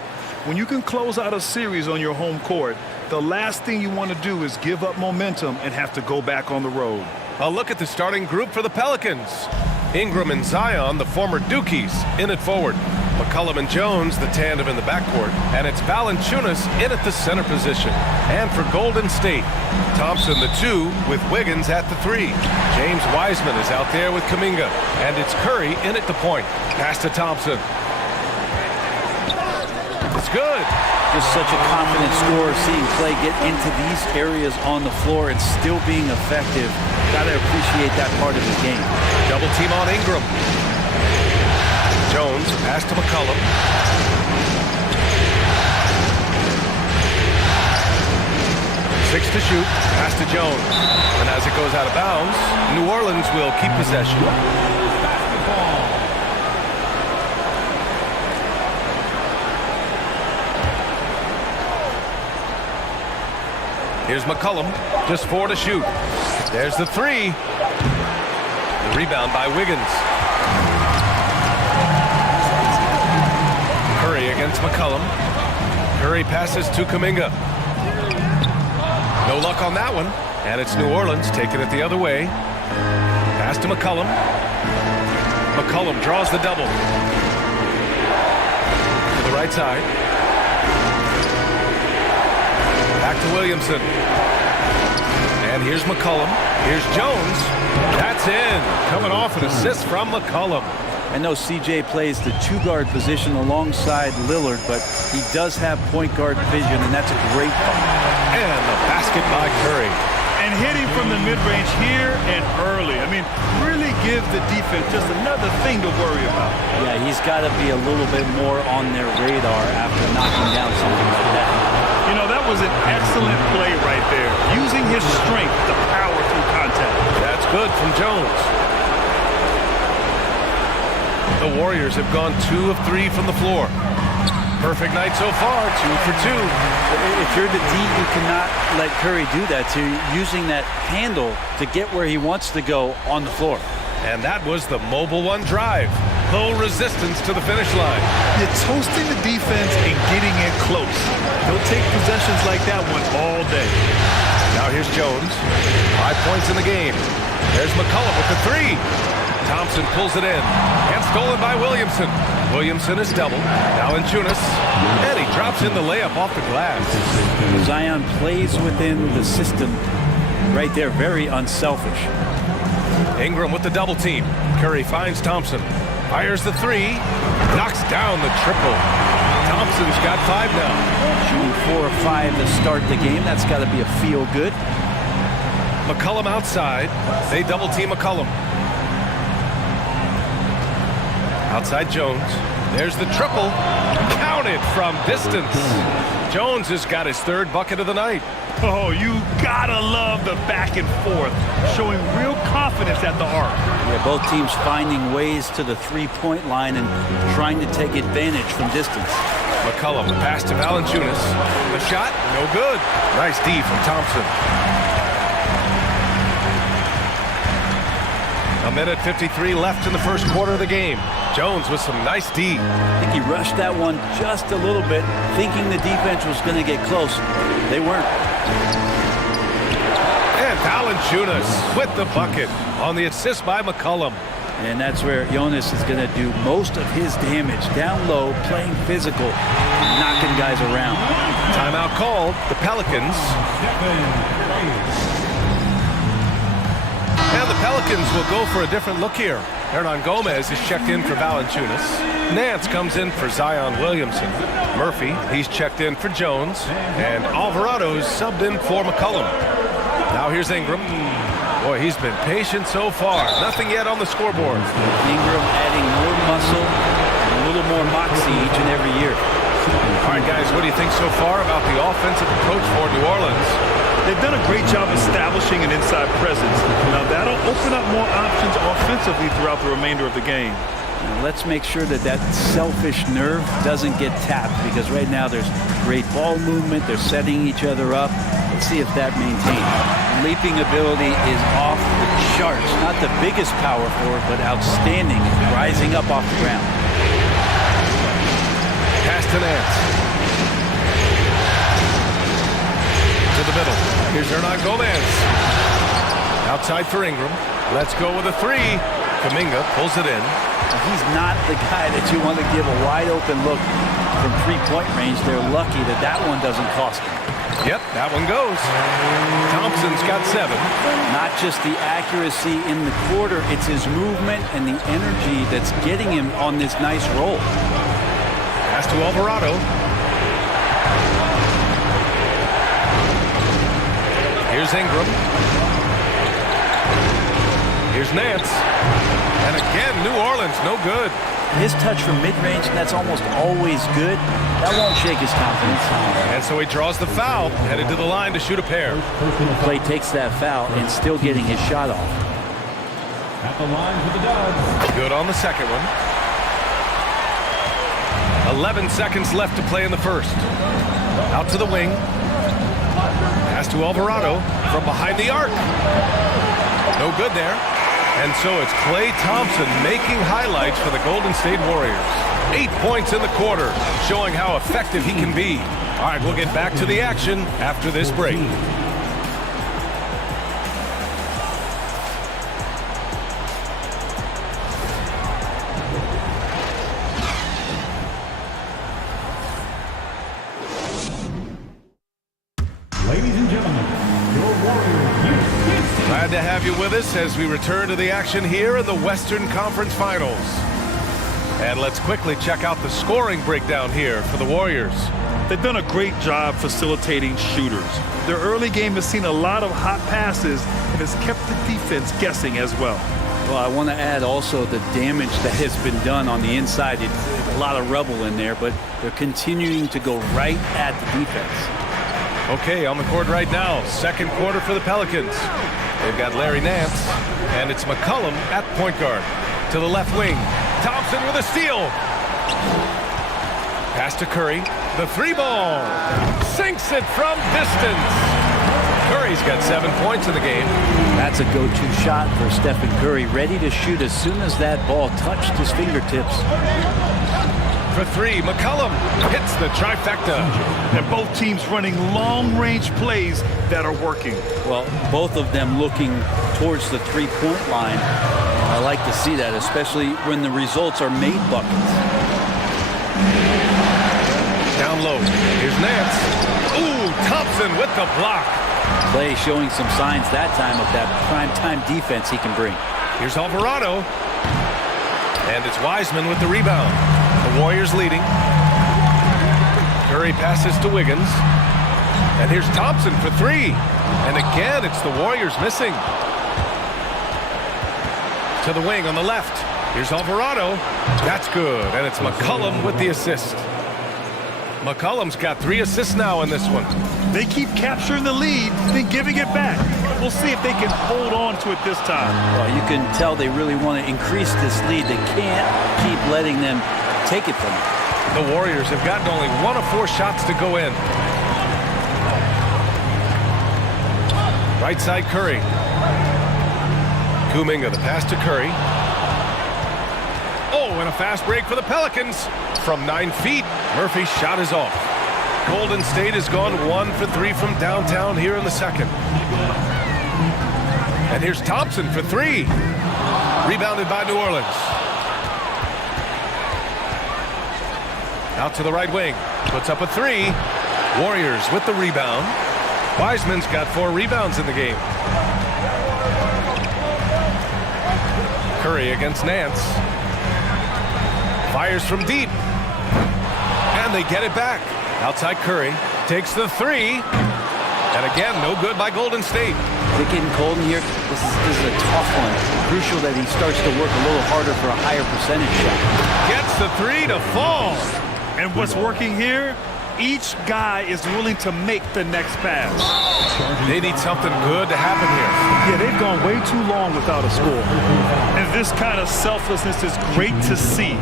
When you can close out a series on your home court, the last thing you want to do is give up momentum and have to go back on the road. A look at the starting group for the Pelicans. Ingram and Zion, the former Dukies, in at forward. McCollum and Jones, the tandem in the backcourt. And it's Valanciunas in at the center position. And for Golden State, Thompson the 2 with Wiggins at the 3. James Wiseman is out there with Kuminga. And it's Curry in at the point. Pass to Thompson. It's good. Just such a confident scorer, seeing Clay get into these areas on the floor and still being effective. Gotta appreciate that part of his game. Double team on Ingram. Jones, pass to McCollum. Six to shoot, pass to Jones. And as it goes out of bounds, New Orleans will keep possession. Here's McCollum, just 4 to shoot. There's the 3. The rebound by Wiggins. Curry against McCollum. Curry passes to Kuminga. No luck on that one. And it's New Orleans taking it the other way. Pass to McCollum. McCollum draws the double. To the right side. Back to Williamson. And here's McCollum. Here's Jones. That's in. Coming off an assist from McCollum. I know CJ plays the 2-guard position alongside Lillard, but he does have point guard vision, and that's a great ball. And the basket by Curry. And hitting from the mid-range here and early. I mean, really give the defense just another thing to worry about. Yeah, he's got to be a little bit more on their radar after knocking down something like that. You know, that was an excellent play right there. Using his strength to power through contact. That's good from Jones. The Warriors have gone 2 of 3 from the floor. Perfect night so far, 2 for 2. If you're the D, you cannot let Curry do that to you, using that handle to get where he wants to go on the floor. And that was the Mobile One drive. Low resistance to the finish line. You're toasting the defense and getting in close. He'll take possessions like that one all day. Now here's Jones. 5 points in the game. There's McCollum with the 3. Thompson pulls it in. And stolen by Williamson. Williamson is doubled. Valanciunas. And he drops in the layup off the glass. Zion plays within the system right there. Very unselfish. Ingram with the double team. Curry finds Thompson. Fires the 3. Knocks down the triple. Thompson's got 5 now. Shooting 4 of 5 to start the game. That's got to be a feel good. McCollum outside. They double team McCollum. Outside Jones. There's the triple. Counted from distance. Jones has got his 3rd bucket of the night. Oh, you gotta love the back and forth. Showing real confidence at the arc. Yeah, both teams finding ways to the 3-point line and trying to take advantage from distance. McCollum, the pass to Valanciunas. The shot, no good. Nice D from Thompson. A minute 53 left in the first quarter of the game. Jones with some nice D. I think he rushed that one just a little bit, thinking the defense was going to get close. They weren't. And Valanciunas with the bucket on the assist by McCollum. And that's where Jonas is going to do most of his damage. Down low, playing physical, knocking guys around. Timeout called. The Pelicans. And the Pelicans will go for a different look here. Hernan Gomez is checked in for Valanciunas. Nance comes in for Zion Williamson. Murphy, he's checked in for Jones. And Alvarado's subbed in for McCollum. Now here's Ingram. Boy, he's been patient so far. Nothing yet on the scoreboard. Ingram adding more muscle, a little more moxie each and every year. All right, guys, what do you think so far about the offensive approach for New Orleans? They've done a great job establishing an inside presence. Now, that'll open up more options offensively throughout the remainder of the game. Now, let's make sure that that selfish nerve doesn't get tapped, because right now there's great ball movement. They're setting each other up. Let's see if that maintains. Leaping ability is off the charts. Not the biggest power forward, but outstanding, rising up off the ground. Pass to Nance. To the middle. Here's Hernan Gomez. Outside for Ingram. Let's go with a 3. Kuminga pulls it in. He's not the guy that you want to give a wide open look from three-point range. They're lucky that that one doesn't cost them. Yep, that one goes. Thompson's got 7. Not just the accuracy in the quarter, it's his movement and the energy that's getting him on this nice roll. Pass to Alvarado. Here's Ingram. Here's Nance. And again, New Orleans, no good. His touch from mid-range, that's almost always good. That won't shake his confidence. And so he draws the foul, headed to the line to shoot a pair. Clay takes that foul and still getting his shot off. At the line for the Dubs. Good on the second one. 11 seconds left to play in the first. Out to the wing. Pass to Alvarado from behind the arc. No good there. And so it's Klay Thompson making highlights for the Golden State Warriors. 8 points in the quarter, showing how effective he can be. All right, we'll get back to the action after this break. Ladies and gentlemen, your Warriors. Glad to have you with us as we return to the action here in the Western Conference Finals. And let's quickly check out the scoring breakdown here for the Warriors. They've done a great job facilitating shooters. Their early game has seen a lot of hot passes and has kept the defense guessing as well. Well, I want to add also the damage that has been done on the inside. It's a lot of rubble in there, but they're continuing to go right at the defense. Okay, on the court right now, second quarter for the Pelicans. They've got Larry Nance, and it's McCollum at point guard. To the left wing, Thompson with a steal. Pass to Curry, the 3-ball. Sinks it from distance. Curry's got 7 points in the game. That's a go-to shot for Stephen Curry, ready to shoot as soon as that ball touched his fingertips. For 3, McCollum hits the trifecta. And both teams running long-range plays that are working. Well, both of them looking towards the three-point line. I like to see that, especially when the results are made buckets. Down low. Here's Nance. Ooh, Thompson with the block. Klay showing some signs that time of that prime-time defense he can bring. Here's Alvarado. And it's Wiseman with the rebound. The Warriors leading. Curry passes to Wiggins. And here's Thompson for 3. And again, it's the Warriors missing. To the wing on the left. Here's Alvarado. That's good. And it's McCollum with the assist. McCollum's got 3 assists now in this one. They keep capturing the lead, then giving it back. We'll see if they can hold on to it this time. Well, you can tell they really want to increase this lead. They can't keep letting them take it from them. The Warriors have gotten only 1 of 4 shots to go in. Right side, Curry. Kuminga, the pass to Curry. Oh, and a fast break for the Pelicans. From 9 feet, Murphy's shot is off. Golden State has gone 1 for 3 from downtown here in the second. And here's Thompson for 3. Rebounded by New Orleans. Out to the right wing. Puts up a 3. Warriors with the rebound. Wiseman's got 4 rebounds in the game. Curry against Nance. Fires from deep. And they get it back. Outside Curry. Takes the 3. And again, no good by Golden State. They're getting cold in here. This is a tough one. Crucial that he starts to work a little harder for a higher percentage shot. Gets the 3 to fall. And what's working here? Each guy is willing to make the next pass. They need something good to happen here. Yeah, they've gone way too long without a score. And this kind of selflessness is great to see.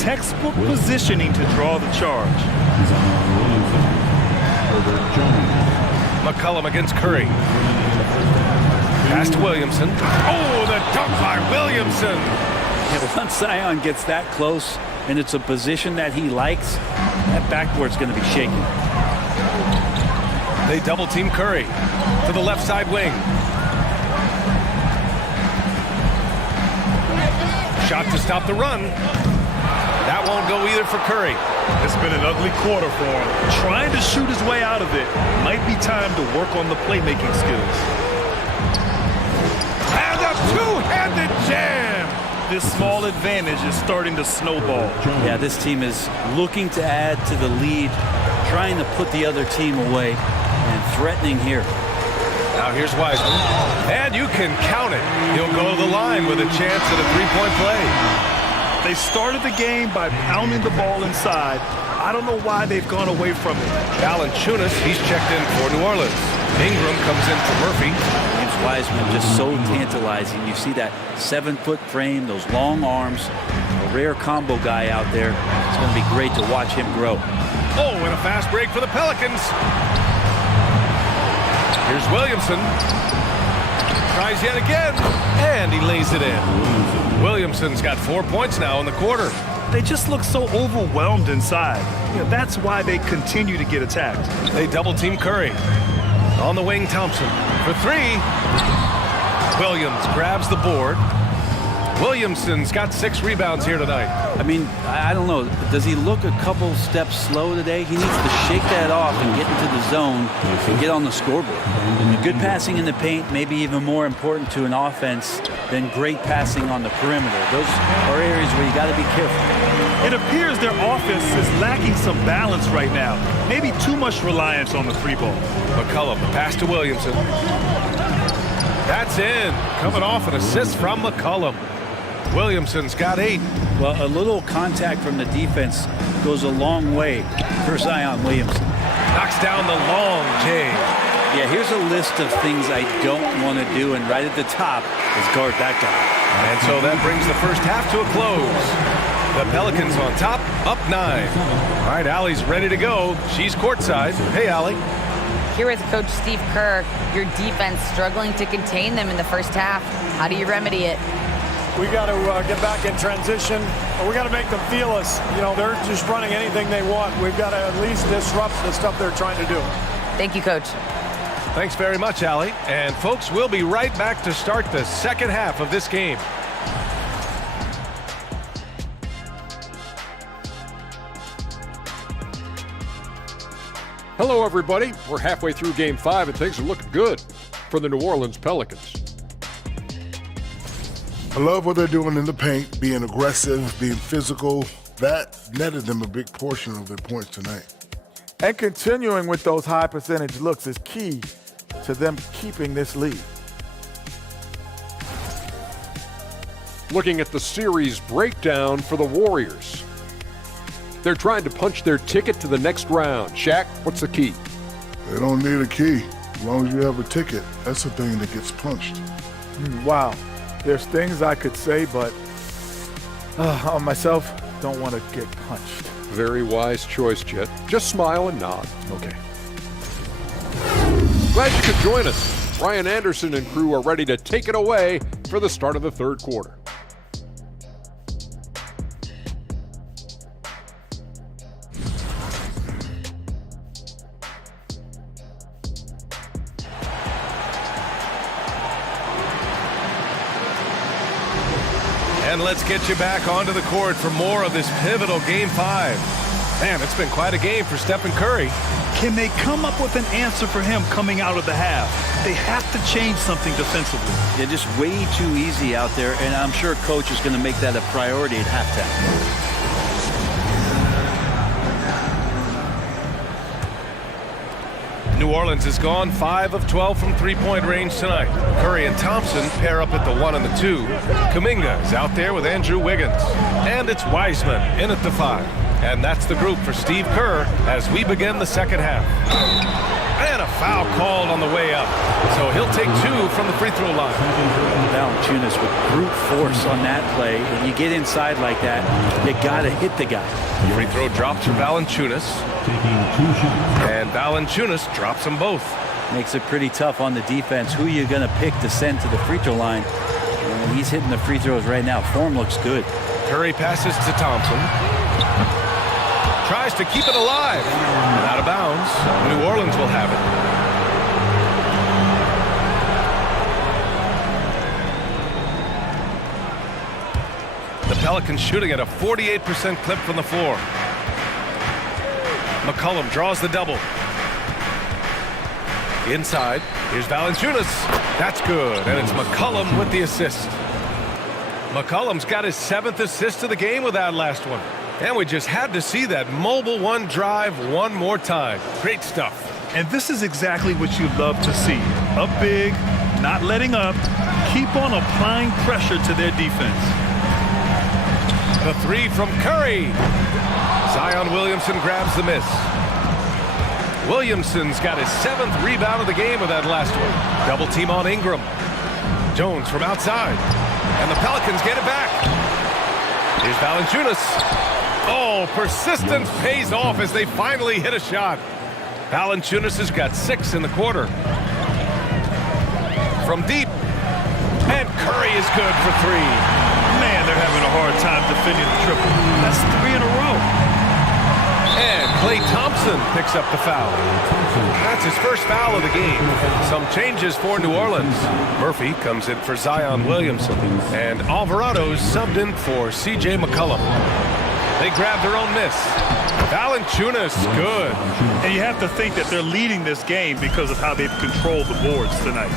Textbook positioning to draw the charge. McCollum against Curry. Pass to Williamson. Oh, the dunk by Williamson. Yeah, once Zion gets that close and it's a position that he likes, that backboard's going to be shaking. They double team Curry to the left side wing. shot to stop the run. That won't go either for Curry. It's been an ugly quarter for him. Trying to shoot his way out of it. Might be time to work on the playmaking skills. And a two-handed jam. This small advantage is starting to snowball. Yeah, this team is looking to add to the lead, trying to put the other team away, and threatening here. Now here's Wiseman. And you can count it. He'll go to the line with a chance at a three-point play. They started the game by pounding the ball inside. I don't know why they've gone away from it. Valanciunas, he's checked in for New Orleans. Ingram comes in for Murphy. James Wiseman just so tantalizing. You see that 7-foot frame, those long arms, a rare combo guy out there. It's going to be great to watch him grow. Oh, and a fast break for the Pelicans. Here's Williamson. Tries yet again, and he lays it in. Williamson's got 4 points now in the quarter. They just look so overwhelmed inside. That's why they continue to get attacked. They double-team Curry. On the wing, Thompson for three. Williams grabs the board. Williamson's got 6 rebounds here tonight. I mean, I don't know. Does he look a couple steps slow today? He needs to shake that off and get into the zone and get on the scoreboard. Good passing in the paint may be even more important to an offense than great passing on the perimeter. Those are areas where you got to be careful. It appears their offense is lacking some balance right now. Maybe too much reliance on the free ball. McCollum, pass to Williamson. That's in. Coming off an assist from McCollum. Williamson's got 8. Well, a little contact from the defense goes a long way for Zion Williamson. Knocks down the long J. Yeah, here's a list of things I don't want to do, and right at the top is guard that guy. And so that brings the first half to a close. The Pelicans on top, up 9. All right, Allie's ready to go. She's courtside. Hey, Allie. Here with Coach Steve Kerr, your defense struggling to contain them in the first half. How do you remedy it? We got to get back in transition. We got to make them feel us. They're just running anything they want. We've got to at least disrupt the stuff they're trying to do. Thank you, Coach. Thanks very much, Allie. And folks, we'll be right back to start the second half of this game. Hello, everybody. We're halfway through Game 5, and things are looking good for the New Orleans Pelicans. I love what they're doing in the paint, being aggressive, being physical. That netted them a big portion of their points tonight. And continuing with those high percentage looks is key to them keeping this lead. Looking at the series breakdown for the Warriors. They're trying to punch their ticket to the next round. Shaq, what's the key? They don't need a key. As long as you have a ticket, that's the thing that gets punched. Wow. There's things I could say, but on myself, don't want to get punched. Very wise choice, Jet. Just smile and nod. Okay. Glad you could join us. Ryan Anderson and crew are ready to take it away for the start of the third quarter. And let's get you back onto the court for more of this pivotal Game 5. Man, it's been quite a game for Stephen Curry. Can they come up with an answer for him coming out of the half? They have to change something defensively. They're just way too easy out there, and I'm sure Coach is going to make that a priority at halftime. New Orleans has gone 5 of 12 from three-point range tonight. Curry and Thompson pair up at the 1 and the 2. Kuminga is out there with Andrew Wiggins. And it's Wiseman in at the 5. And that's the group for Steve Kerr as we begin the second half. And a foul called on the way up. So he'll take 2 from the free throw line. Valanciunas with brute force on that play. When you get inside like that, you got to hit the guy. Free throw drops for Valanciunas. And Valanciunas drops them both. Makes it pretty tough on the defense. Who are you going to pick to send to the free throw line? And he's hitting the free throws right now. Form looks good. Curry passes to Thompson. Tries to keep it alive. And out of bounds. New Orleans will have it. Pelicans shooting at a 48% clip from the floor. McCollum draws the double. Inside, here's Valanciunas. That's good, and it's McCollum with the assist. McCollum's got his 7th assist of the game with that last one. And we just had to see that mobile one drive one more time. Great stuff. And this is exactly what you love to see. Up big, not letting up, keep on applying pressure to their defense. The three from Curry. Zion Williamson grabs the miss. Williamson's got his 7th rebound of the game with that last one. Double team on Ingram. Jones from outside. And the Pelicans get it back. Here's Valanciunas. Oh, persistence pays off as they finally hit a shot. Valanciunas has got 6 in the quarter. From deep. And Curry is good for 3. Man, they're having a hard time defending the triple. That's 3 in a row. And Klay Thompson picks up the foul. That's his first foul of the game. Some changes for New Orleans. Murphy comes in for Zion Williamson. And Alvarado's subbed in for C.J. McCollum. They grab their own miss. Valanciunas, good. And you have to think that they're leading this game because of how they've controlled the boards tonight.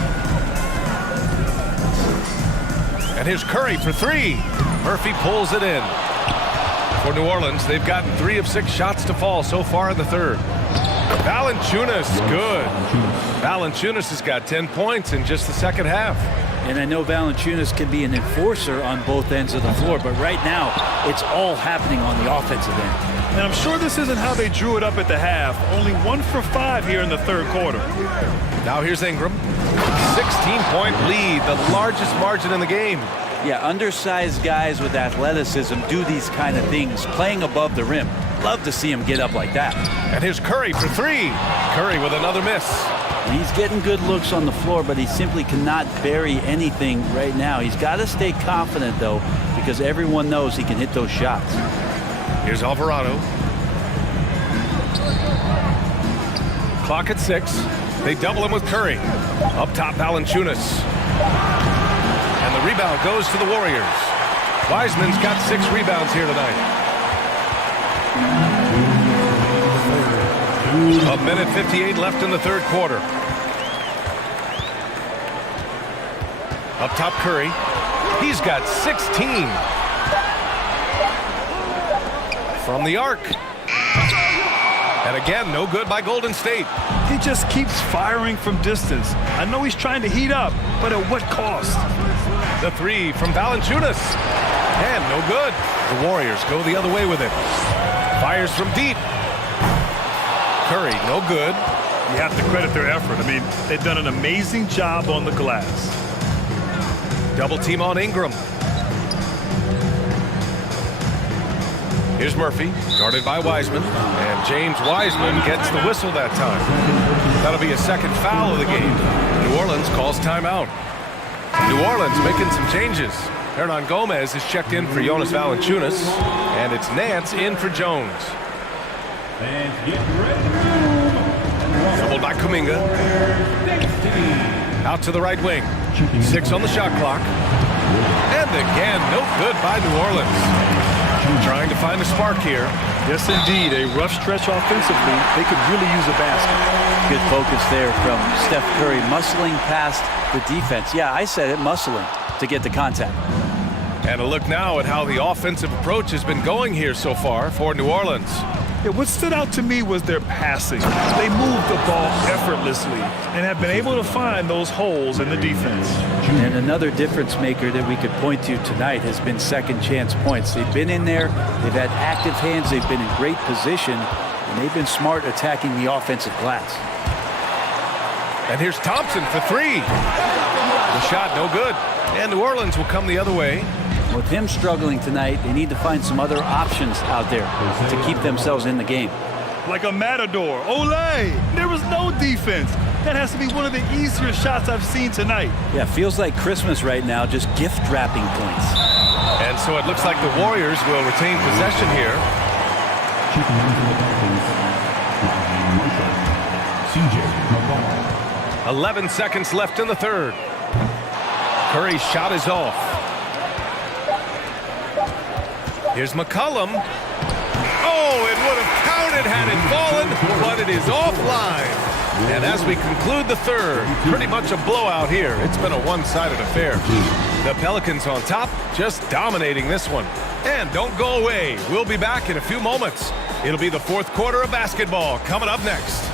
And here's Curry for 3. Murphy pulls it in. For New Orleans, they've gotten 3 of 6 shots to fall so far in the third. Valanciunas, good. Valanciunas has got 10 points in just the second half. And I know Valanciunas can be an enforcer on both ends of the floor, but right now, it's all happening on the offensive end. And I'm sure this isn't how they drew it up at the half. Only 1 for 5 here in the third quarter. Now here's Ingram. 16-point lead, the largest margin in the game. Yeah, undersized guys with athleticism do these kind of things, playing above the rim. Love to see him get up like that. And here's Curry for 3. Curry with another miss. He's getting good looks on the floor, but he simply cannot bury anything right now. He's got to stay confident, though, because everyone knows he can hit those shots. Here's Alvarado. Clock at 6. They double him with Curry. Up top, Valanciunas. And the rebound goes to the Warriors. Wiseman's got 6 rebounds here tonight. A minute 58 left in the third quarter. Up top, Curry. He's got 16. From the arc. And again, no good by Golden State. He just keeps firing from distance. I know he's trying to heat up, but at what cost? The 3 from Valanciunas. And no good. The Warriors go the other way with it. Fires from deep. Curry, no good. You have to credit their effort. I mean, they've done an amazing job on the glass. Double team on Ingram. Here's Murphy, guarded by Wiseman. And James Wiseman gets the whistle that time. That'll be a second foul of the game. New Orleans calls timeout. New Orleans making some changes. Hernan Gomez is checked in for Jonas Valanciunas. And it's Nance in for Jones. Doubled by Kuminga. Out to the right wing. 6 on the shot clock. And again, no good by New Orleans. Trying to find a spark here. Yes, indeed. A rough stretch offensively. They could really use a basket. Good focus there from Steph Curry, muscling past the defense. Yeah, I said it, muscling to get the contact. And a look now at how the offensive approach has been going here so far for New Orleans. Yeah, what stood out to me was their passing. They moved the ball effortlessly and have been able to find those holes in the defense. And another difference maker that we could point to tonight has been second chance points. They've been in there, they've had active hands, they've been in great position, and they've been smart attacking the offensive glass. And here's Thompson for 3. The shot no good. And New Orleans will come the other way. With him struggling tonight, they need to find some other options out there to keep themselves in the game. Like a matador. Olay! There was no defense. That has to be one of the easier shots I've seen tonight. Yeah, feels like Christmas right now, just gift wrapping points. And so it looks like the Warriors will retain possession here. 11 seconds left in the third. Curry's shot is off. Here's McCollum. Oh, it would have counted had it fallen, but it is offline. And as we conclude the third, pretty much a blowout here. It's been a one-sided affair. The Pelicans on top, just dominating this one. And don't go away. We'll be back in a few moments. It'll be the fourth quarter of basketball coming up next.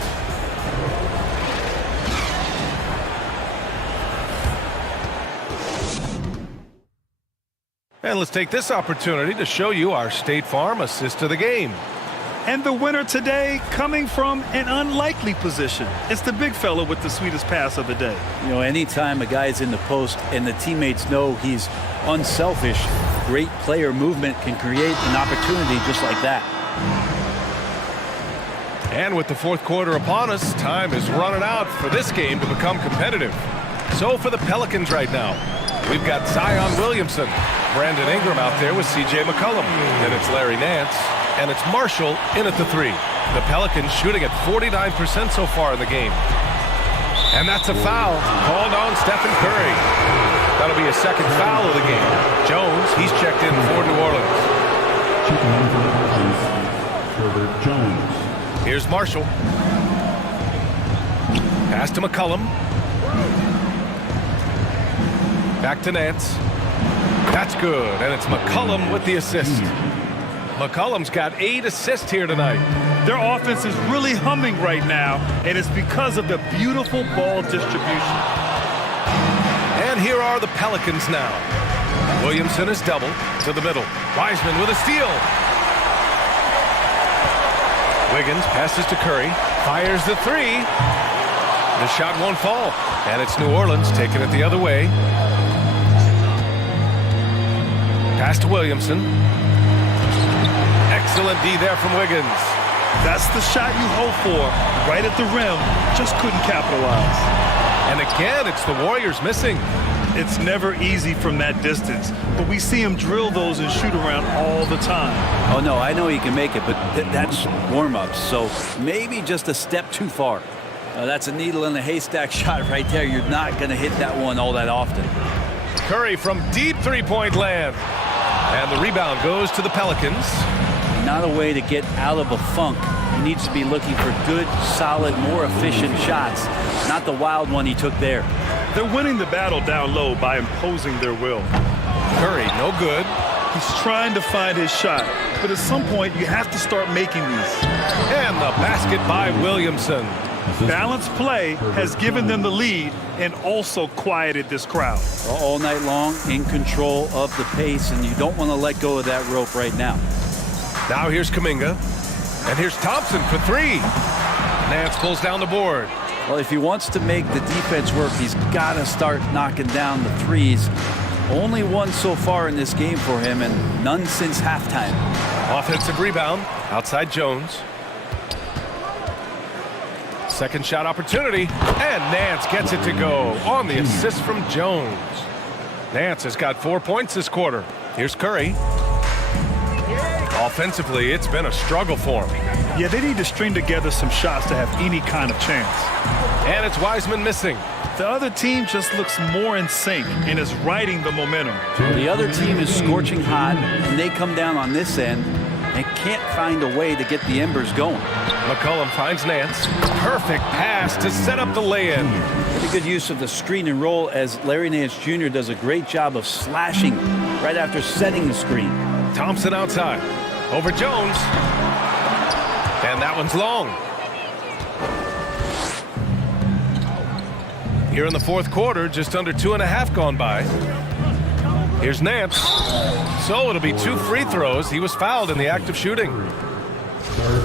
And let's take this opportunity to show you our State Farm assist of the game. And the winner today coming from an unlikely position. It's the big fella with the sweetest pass of the day. You know, anytime a guy's in the post and the teammates know he's unselfish, great player movement can create an opportunity just like that. And with the fourth quarter upon us, time is running out for this game to become competitive. So for the Pelicans right now, we've got Zion Williamson, Brandon Ingram out there with C.J. McCollum. Then it's Larry Nance. And it's Marshall in at the three. The Pelicans shooting at 49% so far in the game. And that's a foul called on Stephen Curry. That'll be a second foul of the game. Jones, he's checked in for New Orleans. Herbert Jones. Here's Marshall. Pass to McCollum. Back to Nance. That's good, and it's McCollum with the assist. McCollum's got 8 assists here tonight. Their offense is really humming right now, and it's because of the beautiful ball distribution. And here are the Pelicans now. Williamson is double to the middle. Wiseman with a steal. Wiggins passes to Curry. Fires the three. The shot won't fall. And it's New Orleans taking it the other way. Pass to Williamson. Excellent D there from Wiggins. That's the shot you hope for. Right at the rim. Just couldn't capitalize. And again, it's the Warriors missing. It's never easy from that distance, but we see him drill those and shoot around all the time. Oh, no, I know he can make it, but that's warm-ups, so maybe just a step too far. That's a needle in the haystack shot right there. You're not going to hit that one all that often. Curry from deep three-point land. And the rebound goes to the Pelicans. Not a way to get out of a funk. He needs to be looking for good, solid, more efficient shots, not the wild one he took there. They're winning the battle down low by imposing their will. Curry, no good. He's trying to find his shot, but at some point you have to start making these. And the basket by Williamson. Balanced play has given them the lead and also quieted this crowd. All night long, in control of the pace, and you don't want to let go of that rope right now. Now here's Kuminga, and here's Thompson for three. Nance pulls down the board. Well, if he wants to make the defense work, he's got to start knocking down the threes. Only one so far in this game for him, and none since halftime. Offensive rebound, outside Jones. Second shot opportunity, and Nance gets it to go on the assist from Jones. Nance has got 4 points this quarter. Here's Curry. Offensively, it's been a struggle for him. Yeah, they need to string together some shots to have any kind of chance. And it's Wiseman missing. The other team just looks more in sync and is riding the momentum. The other team is scorching hot, and they come down on this end and can't find a way to get the embers going. McCollum finds Nance. Perfect pass to set up the lay-in. Pretty good use of the screen and roll, as Larry Nance Jr. does a great job of slashing right after setting the screen. Thompson outside. Over Jones. And that one's long. Here in the fourth quarter, just under 2.5 gone by. Here's Nance. So it'll be 2 free throws. He was fouled in the act of shooting.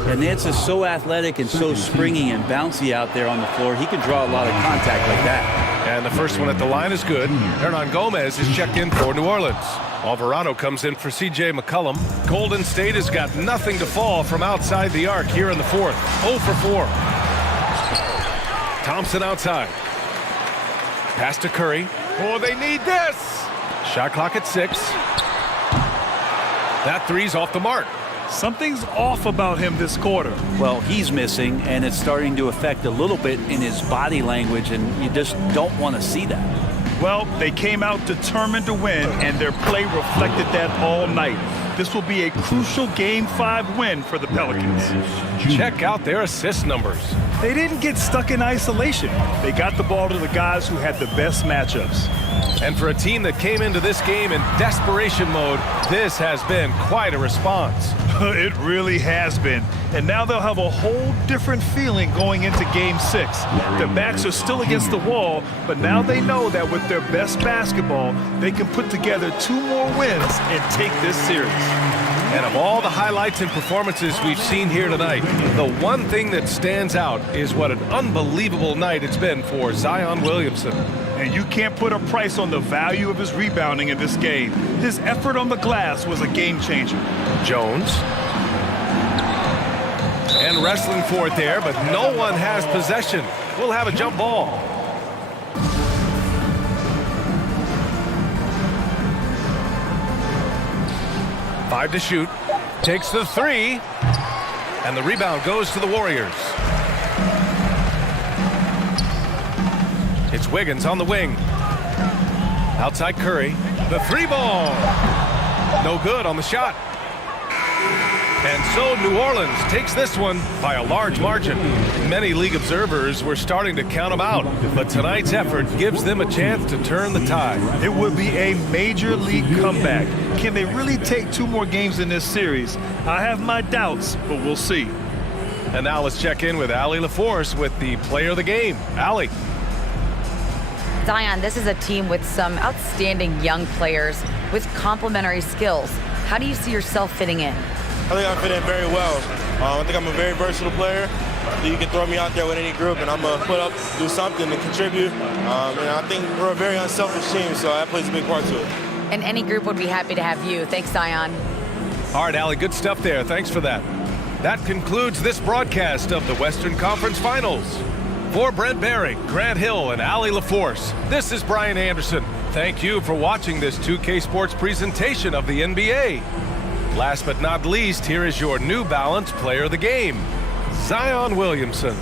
And Nance is so athletic and so springy and bouncy out there on the floor. He can draw a lot of contact like that. And the first one at the line is good. Hernan Gomez is checked in for New Orleans. Alvarado comes in for C.J. McCollum. Golden State has got nothing to fall from outside the arc here in the fourth. 0 for 4. Thompson outside. Pass to Curry. Oh, they need this. Shot clock at 6. That three's off the mark. Something's off about him this quarter. Well, he's missing, and it's starting to affect a little bit in his body language, and you just don't want to see that. Well, they came out determined to win, and their play reflected that all night. This will be a crucial Game 5 win for the Pelicans. Check out their assist numbers. They didn't get stuck in isolation. They got the ball to the guys who had the best matchups. And for a team that came into this game in desperation mode, this has been quite a response. It really has been. And now they'll have a whole different feeling going into Game 6. Their backs are still against the wall, but now they know that with their best basketball, they can put together 2 more wins and take this series. And of all the highlights and performances we've seen here tonight, the one thing that stands out is what an unbelievable night it's been for Zion Williamson. And you can't put a price on the value of his rebounding in this game. His effort on the glass was a game changer. Jones. And wrestling for it there, but no one has possession. We'll have a jump ball. Five to shoot. Takes the 3. And the rebound goes to the Warriors. It's Wiggins on the wing. Outside Curry. The 3 ball. No good on the shot. And so New Orleans takes this one by a large margin. Many league observers were starting to count them out, but tonight's effort gives them a chance to turn the tide. It would be a major league comeback. Can they really take 2 more games in this series? I have my doubts, but we'll see. And now let's check in with Allie LaForce with the player of the game. Allie. Zion, this is a team with some outstanding young players with complementary skills. How do you see yourself fitting in? I think I fit in very well. I think I'm a very versatile player. You can throw me out there with any group, and I'm going to put up, do something to contribute. And I think we're a very unselfish team, so that plays a big part to it. And any group would be happy to have you. Thanks, Zion. All right, Allie, good stuff there. Thanks for that. That concludes this broadcast of the Western Conference Finals. For Brent Barry, Grant Hill, and Allie LaForce, this is Brian Anderson. Thank you for watching this 2K Sports presentation of the NBA. Last but not least, here is your New Balance player of the game, Zion Williamson.